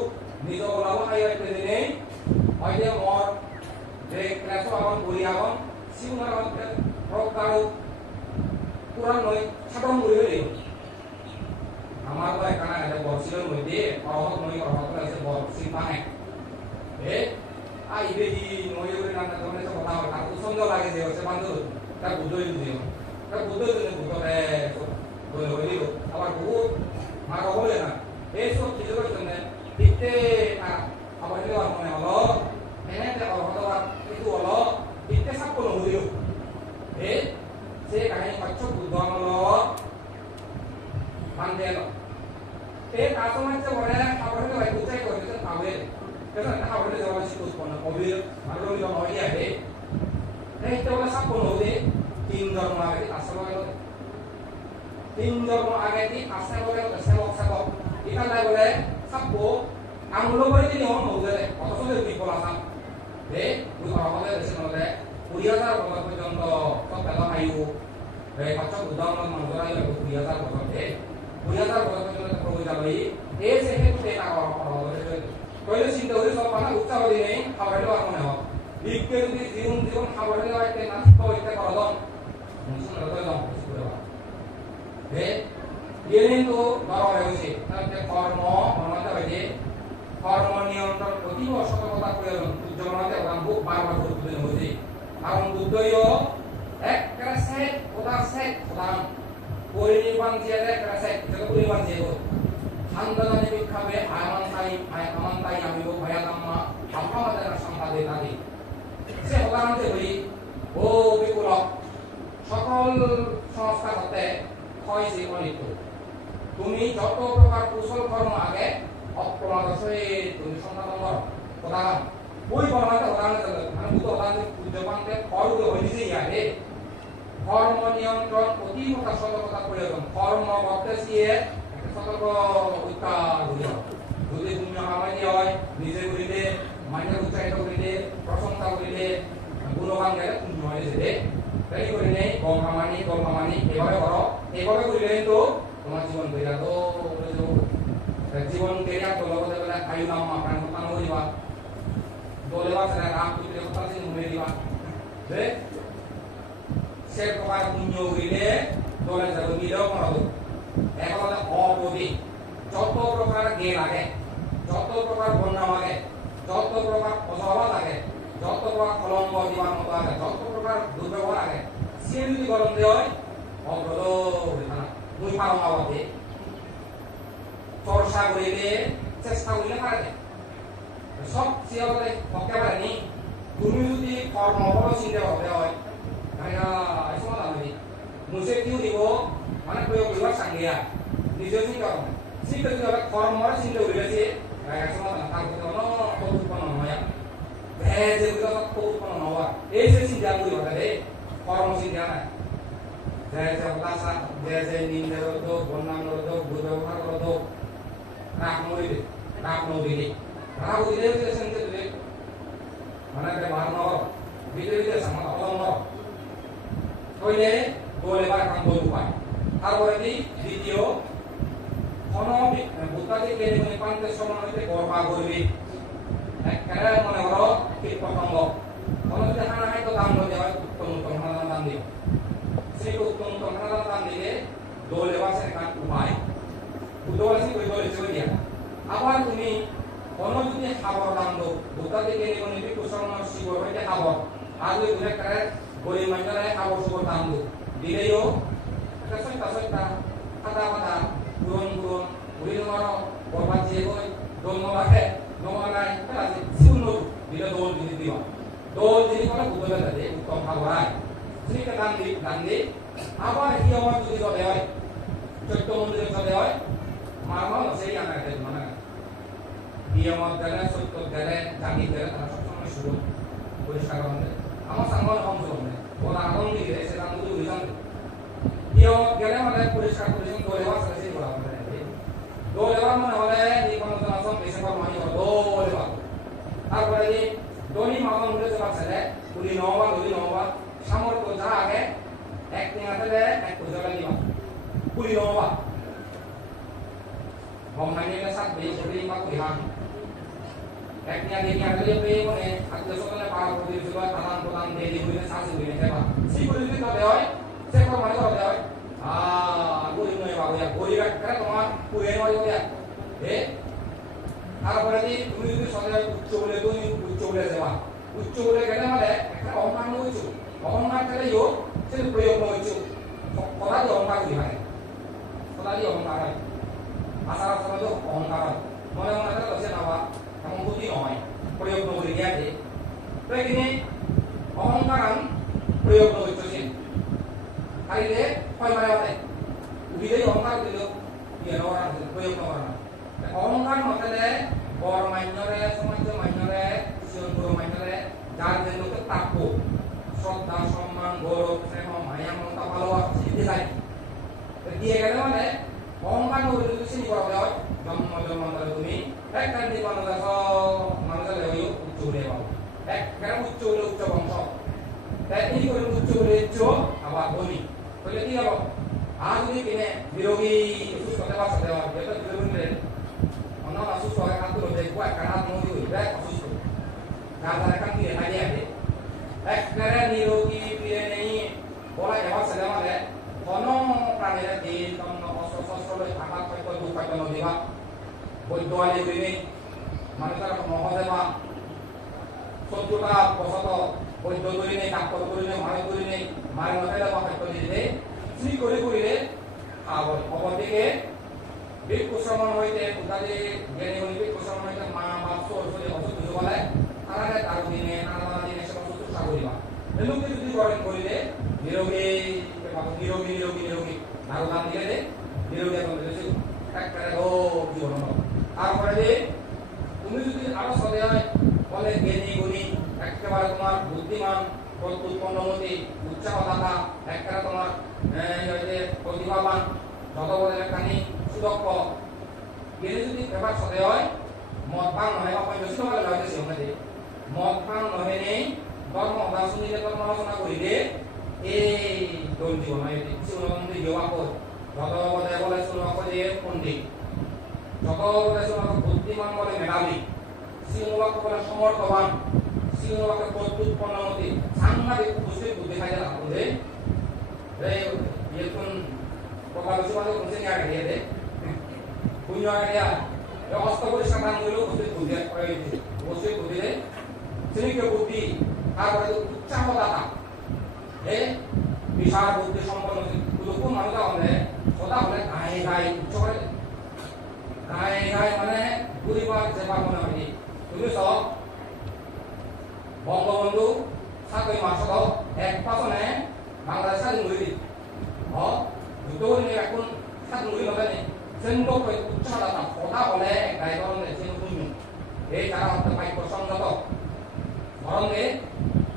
নিজ ওলাব খাই হয়তো নেই হয়তো মর যে ক্লাস আবার বলি আবার সিউনার প্রকার পুরান নয় সাধারণ বলি হলে আমার তো এখানে একটা বর্ষিলের মধ্যে অরহত নয় অরহত আছে বর্ষি মানে ইবেদি নয় করে নানা ধরনের কথা হয় তার পছন্দ লাগে যে হচ্ছে বান্ধব তার বুঝই দিও তার বুঝই দিলে বুঝতে বলে হইল আবার বহুত মারা হলে না এই সব কিছুর জন্য দেখতে আবার এটা মনে হলো এনে অরহত কিন্তু হলো দেখতে সাপোর্ট হইল সে কাহিনী পাচ্ছ বুদ্ধ হলো বান্ধে এলো এই কাজমাচ্ছে বলে আবার ভাই বুঝাই করতেছে পাবে 그래서 하원에 들어가 싶고 싶어는 어디 말로이가 어디야 돼? 네, 이때보다 사건 어디? 딩정마게 아스로요. 딩정마게 아스로요. 세목 이간 날 보래 삽고 아무로 버리더니 어디래? 어디서 이렇게 보라사? 네, 우리가 어디에 되시는데 우리가 보다 정도 또 아유. 네, 같이 부담을 만들어야 되고 우리가 보다 우리가 보다 정도 프로그램이 에세 해도 되다고 पहले चिंता होती सब पाना उत्साह होती नहीं खाबड़े वाला में हो लिखके যদি জীবন খাবড়ে লাইতে না তো এটা করো দাও মুসুন রতো দাও পুরো হে গেলেন তো বড় হয়েছে তাতে কর্মটা হইছে কর্ম নিয়ন্ত্রণ অতীব সতর্কতা প্রয়োজন উদ্যোগনাতে ওরা খুব বারবার করতে হচ্ছে কারণ বুদ্ধইও একটা সেট ওটা সেট ওটা পরিনির্বাণ দিয়ে একটা সেট যেটা পরিনির্বাণ দিয়ে 한단한의 빅함에 아만타이 아미고 바야담마 아파마다나 상파대 나디 세 호가한테 우리 오 비꾸러 সকল সংস্থা করতে হয়েছে অনিত তুমি যত প্রকার কুশল কর্ম আগে অপ্রমাদ হয়ে তুমি সন্ধান করো উদাহরণ ওই বর্ণাতে উদাহরণ মানে দুটো উদাহরণ উদ্যোগান্তে করুকে হয়েছে ইয়ারে কর্ম নিয়ন্ত্রণ অতিমতা সতর্কতা প্রয়োজন কর্ম করতে গিয়ে সতর্ক উত্তার হইল যদি তুমি আমায় হয় নিজে করিলে মাইনে উৎসাহিত করিলে প্রশংসা করিলে গুণগান গেলে তুমি হয় যেতে তাই করিলে গম হামানি এভাবে করো এভাবে করিলে তো তোমার জীবন বেরা তো জীবন কেরিয়া তো লগতে বেলা আয়ু নাম প্রাণ সন্তান হইবা দলেবা সেটা রাম তুলে কথা আছে মনে দিবা যে সে প্রকার পুণ্য করিলে দলে যাব মিলেও মরদ এখন অবধি যত প্রকার জ্ঞান লাগে যত প্রকার বন্যা লাগে যত প্রকার অসভা লাগে যত প্রকার কলঙ্ক দিবার মতো লাগে যত প্রকার দুর্ব্যবহার লাগে সে যদি গরম দেয় অগ্রদ মুই পারো আওয়াতে চর্চা করিলে চেষ্টা করিলে পারে সব সে পক্ষে পারেনি তুমি যদি কর্মফল চিন্তা করতে হয় তাহলে মুছে কিউ দিব মানে প্রয়োগ করিবার সাঙ্গিয়া নিজে চিন্তা করবে চিন্তা যদি হবে কর্মর চিন্তা করিলেছে তার কথা উৎপন্ন নয় যেগুলো উৎপন্ন নয় এই যে চিন্তা করি হবে কর্ম চিন্তা নাই যে নিন্দে বন্যাম দুর্ব্যবহার রাগ নইলে রাগ হইলে চিন্তা দিলে মানে ব্যবহার নর ভিতরে সামান অলঙ্ঘন হইলে দোলে বার কাম বই উপায় তারপরে দ্বিতীয় ভূতাদি কেনে পান্তে সমান হইতে গর্বা করবি একেবারে মনে করো কীট পতঙ্গ যদি হানা হয় তো দাম লইতে হয় উত্তম হানা দাম দিও সেই উত্তম হানা দাম দিলে দোলে বাসের কান উপায় উদ্যোগাসী ওই দলে চলে দিয়া আবার তুমি কোনো যদি খাবার দাম দো ভূতাদি কেনে কোনো কুসল শিবর হইতে খাবার আর যদি তুমি একটা গরিব মানুষের খাবার সুবর দাম দো দিলেও সত্যা খাতা পুরন উড়ি মারো বরবাদ যে গই দোল নবাহে নমানাই তাহলে সিউন দিলে দোল দিদি দিবা দোল দিদি করে বুঝলে দে উত্তম খাবার শ্রীকে দান দি আবার ই আমার যদি চলে হয় চৈত্য মন্দিরে চলে হয় মামা সেই আনা দেয় মানে ই আমার গেলে চৈত্য গেলে জানি গেলে তারা সবসময় শুরু পরিষ্কার হবে আমার সামনে অংশ হবে ওরা আনন্দ দিলে সেটা মধ্যে বুঝান ই গেলে মানে পরিষ্কার পরিচ্ছন্ন দৌড়ে বাস আছে বলা মানে দৌড়ে বাস মানে হলে এই কোন জনসন বেশি কম মানে দৌড়ে বাস তারপরে যে দনি মামা মুলে যে বাস আছে পুরি নবা সামর্থ্য যা আগে এক দিন আছে এক পয়সা লাগিবা পুরি নবা বমনানি লে সাত বে ছবি মা কই হান এক দিন আগে কি আগে বে মানে আত্মীয় স্বজনে পাড়া প্রতিবেশী বা প্রধান প্রধান দেদি হইলে শাসি হইলে সেবা সি করে দিতে হয় সে কর মানে করতে হয় গরিব নয় বাবু গরিব একটা তোমার পুরে নয় এ তারপরে যে তুমি যদি সদায় উচ্চ বলে তুমি উচ্চ বলে যাবা উচ্চ বলে গেলে মানে একটা অহংকার নইছো অহংকার থেকে ইও সে প্রয়োগ নইছো কথা দিয়ে অহংকার করি হয় কথা দিয়ে অহংকার হয় আশা আশা তো অহংকার হয় মনে মনে তো সে নাবা এমন বুদ্ধি নয় প্রয়োগ নকরি গিয়াছে তো এখানে অহংকার প্রয়োগ নইছো সে খাইলে হয় মানে মানে উবিদেই অহংকার দিল ইয়ে নরা প্রয়োগ নকরা অহংকার মতলে বড় মান্যরে সমাজ মান্যরে শিবগুরু মান্যরে যার যে লোকে প্রাপ্য শ্রদ্ধা সম্মান গৌরব স্নেহ মায়া মমতা ভালোবাসা সিদ্ধি যায় দিয়ে গেলে মানে অহংকার নকরে যদি চিনি করা হয় জন্ম জন্মান্তরে তুমি একটা জীবন মানুষের হইও উচ্চ হলে পাবো একটা উচ্চ হলে উচ্চ বংশ তাই এই করে উচ্চ হলে উচ্চ আবার ধনী বলে কি হলো আজ যদি কিনে বিরোগী সুস্থ দেওয়া সাথে দেওয়া যেটা বিরোগী অন্য অসুস্থ হয় হাত তুলে দেখবো একটা হাত নদী হইবে অসুস্থ তার দ্বারা কান দিয়ে হারিয়ে আছে একটা নিরোগী দিয়ে নেই বলা যাওয়া সাথে আমাদের ঘন প্রাণীর দিন তন্ন অস্ত্র শস্ত্র লই থাকা সত্য দুঃখ নদীবা বৈদ্য আলি করিনি মানুষের মহদেবা শত্রুতা বসত বৈদ্য করি নেই ডাক্তর করি নেই মারে করি নেই মারে নথায় দেওয়া সত্য দিলে শ্রী করে করিলে অবদিকে বিগ কুশ্রমণ হইতে উদাদি জ্ঞানী হই বিগ কুশ্রমণ হইতে মা বাপ সরস্বতী অসুখ বুঝে বলে তারা তার দিনে নানা দিনে সব শুশ্রূষা করিবা এলোকে যদি করিলে নিরোগী নিরোগী নিরোগী নিরোগী আরো গান দিলে নিরোগী এখন বলেছি একটা ও জীবন তারপরে যে তুমি যদি আরো সদয় বলে জ্ঞানী গুণী একেবারে তোমার বুদ্ধিমান উৎপন্নমতি উচ্চাহদাতা একটা তোমার প্রতিভাবান যত বলে খানি সুদক্ষ এর যদি ব্যাপার সাথে হয় মদ পান নয় বা পঞ্চশীল বলে হয়তো সে আমাদের মদ পান নহে নেই ধর্ম দার্শনিক ধর্ম আলোচনা করিলে এই দল জীবন হয় শিবনন্দী যোগাপ যত বলে বলে শুনক যে পণ্ডিত যত বলে শুনক বুদ্ধিমান বলে মেধাবী শিববাক্য বলে সমর্থবান শিববাক্য প্রত্যুৎপন্নমতি সাংঘাতিক উপস্থিত বুদ্ধি থাকে না বলে এখন প্রকাশ সমাজে কোনছে নিয়ে আগে দিয়ে পুণ্য আগে দেয়া অস্ত পরিষ্কার নাম হইল উপস্থিত বুদ্ধি উপস্থিত বুদ্ধিরে শ্রীক বুদ্ধি তারপরে উচ্চাহদাতা বিশাল বুদ্ধি সম্পন্ন কোন মানুষ হলে কথা হলে গায়ে গায়ে উচ্চ করে গায়ে গায়ে মানে পরিবার যেবা মনে হয় তুমি সব বঙ্গবন্ধু সাতই মাসত এক পাশনে বাংলাদেশ স্বাধীন হইলি যুদ্ধ করে এখন স্বাধীন হইল জানি সেন্দ্র উচ্চাহদাতা কথা হলে গায়ে গরমে সেন শূন্য এই তারা হতে বাক্য সংযত গরমে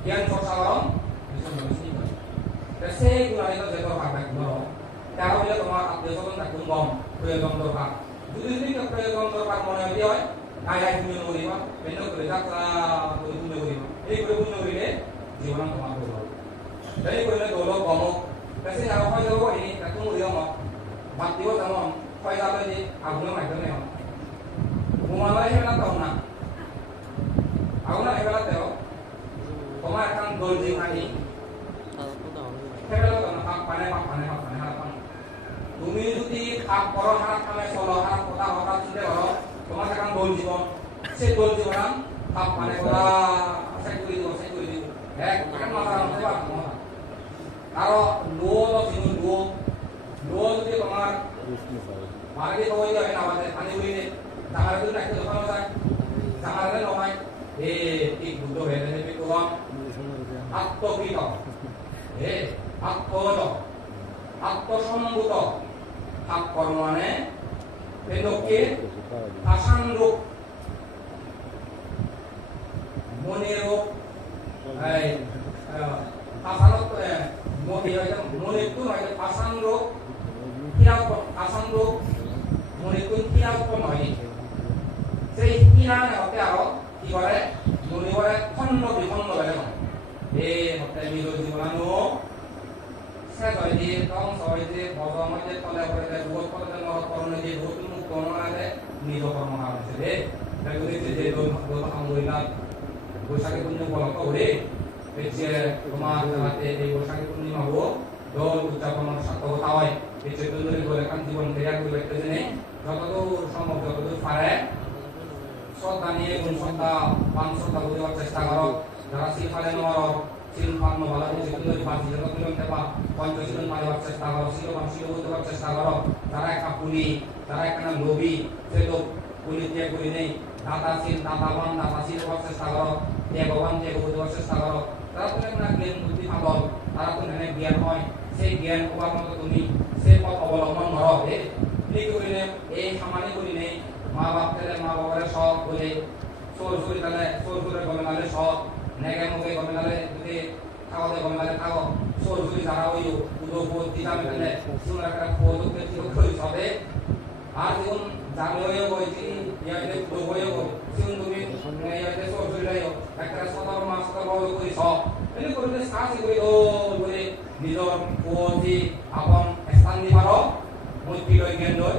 জ্ঞান চর্চা গরম সেই গুণানিত যে দরকার গুণ তারা হলে তোমার আত্মীয় স্বজন থাকুন কম প্রয়োজন দরকার যদি যদি প্রয়োজন দরকার মনে হইতে হয় গায়ে গায়ে পুণ্য করিবা পেন্ড করে যাত্রা করে পুণ্য করিবা এই করে পুণ্য করিলে জীবন তোমার করব এই করলে দৌলত কমক কাছে আর হয় যাব এই তাকু মরিয়ম বাতিও যেমন হয় যাবে যে আগুনের মাধ্যমে হয় ঘুমানোর হেলা তাও না আগুনের হেলাতেও তোমার এখন দোল জীবনানি তুমি যদি খাপ করো হারাপ কামে চলো হারাপ কথা হঠাৎ চিন্তা করো তোমার এখন দোল জীবন সেই দোল জীবন খাপ মানে করা সাইড করে দিব এখন মাথা রাখতে পারবো আরো লো জীবন লো যদি তোমার মার্গে হয়ে যাবে না আমাদের পানি উড়িলে জামার যদি রাখতে দোকানো যায় জামারে নয় ঠিক বুদ্ধ হয়ে যাবে বিক্রম আত্মকৃত আত্মজ আত্মসম্ভূত ভাব কর্ম মানে লোককে আসান রূপ মনের রূপ আসানত hanya monitor hanya pasang ro hilang pasang ro monitor hilang pemai সেই হিরানে হতে আরো কি করে মনে করে খন্ড বিখন্ড করে হতে মিল জীবনানো সে ধরে কম সবাই যে ভগবান তলে করে বহুত করে করণে যে বহুত মুখ করণে নিজ কর্ম আছে রে তাই বলে যে আলহামদুলিল্লাহ বৈশাখী পূর্ণিমা উপলক্ষ করে যে তোমার হাতে এই বৈশাখী পূর্ণিমা হো দোল উদযাপনের সার্থকতা হয় এই চৈতন্যের বলে কান জীবন ক্রিয়া করে একটা জেনে যতদূর সম্ভব যতদূর পারে শ্রদ্ধা নিয়ে গুণ শ্রদ্ধা পান শ্রদ্ধা বুঝবার চেষ্টা করো যারা শিলপালে নেওয়ার শিলপান ভালো চৈতন্যের পাঁচি যতদিন দেবা পঞ্চশীলন মারিবার চেষ্টা করো শিলপান শিল বুঝবার চেষ্টা করো যারা একটা পুলি যারা একটা লোভী সে লোক পুলি দিয়ে করি নেই দাতাশীল দাতাবান দাতাশীল হওয়ার চেষ্টা করো দেববান দেব বুঝবার চেষ্টা করো তারা তুমি একটা জ্ঞান বুদ্ধি পাগল তারা তুমি জ্ঞান হয় সেই জ্ঞান হওয়ার মতো তুমি সেই পথ অবলম্বন করো এই করিলে এই সামান্য করিলে মা বাপ মা বাবার সব বলে সোর সুরি তাহলে সোর সুরে গমে নালে সব নেগে মুখে গমে নালে যদি খাওয়াতে গমে নালে খাও সোর সুরি যারা হইও উদো বোধ দিতা মেলে শুনে একটা ফোদকে ঠিক করে সবে আর যখন জানে হইও কইছি ইয়াতে উদো হইও শুন তুমি ইয়াতে সোর সুরি লাইও একটা সদর মাস সদর হইও কই সব এনে করলে সাহস করে ও বলে নিজর ফোদি আপন স্থান দি পারো মুক্তি লই জ্ঞান লই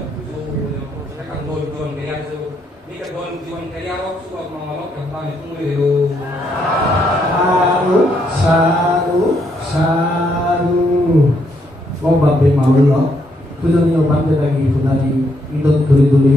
একটা দোল জীবন ক্যারিয়ার ini kedua জীবন ক্যারিয়ার সুবহ মঙ্গল কথা নিতুঙ্গিরো সারু সারু ও বাপে মাউল্লা পূজনীয় বান্দে লাগি খুদানি ইদত ধরি ধরি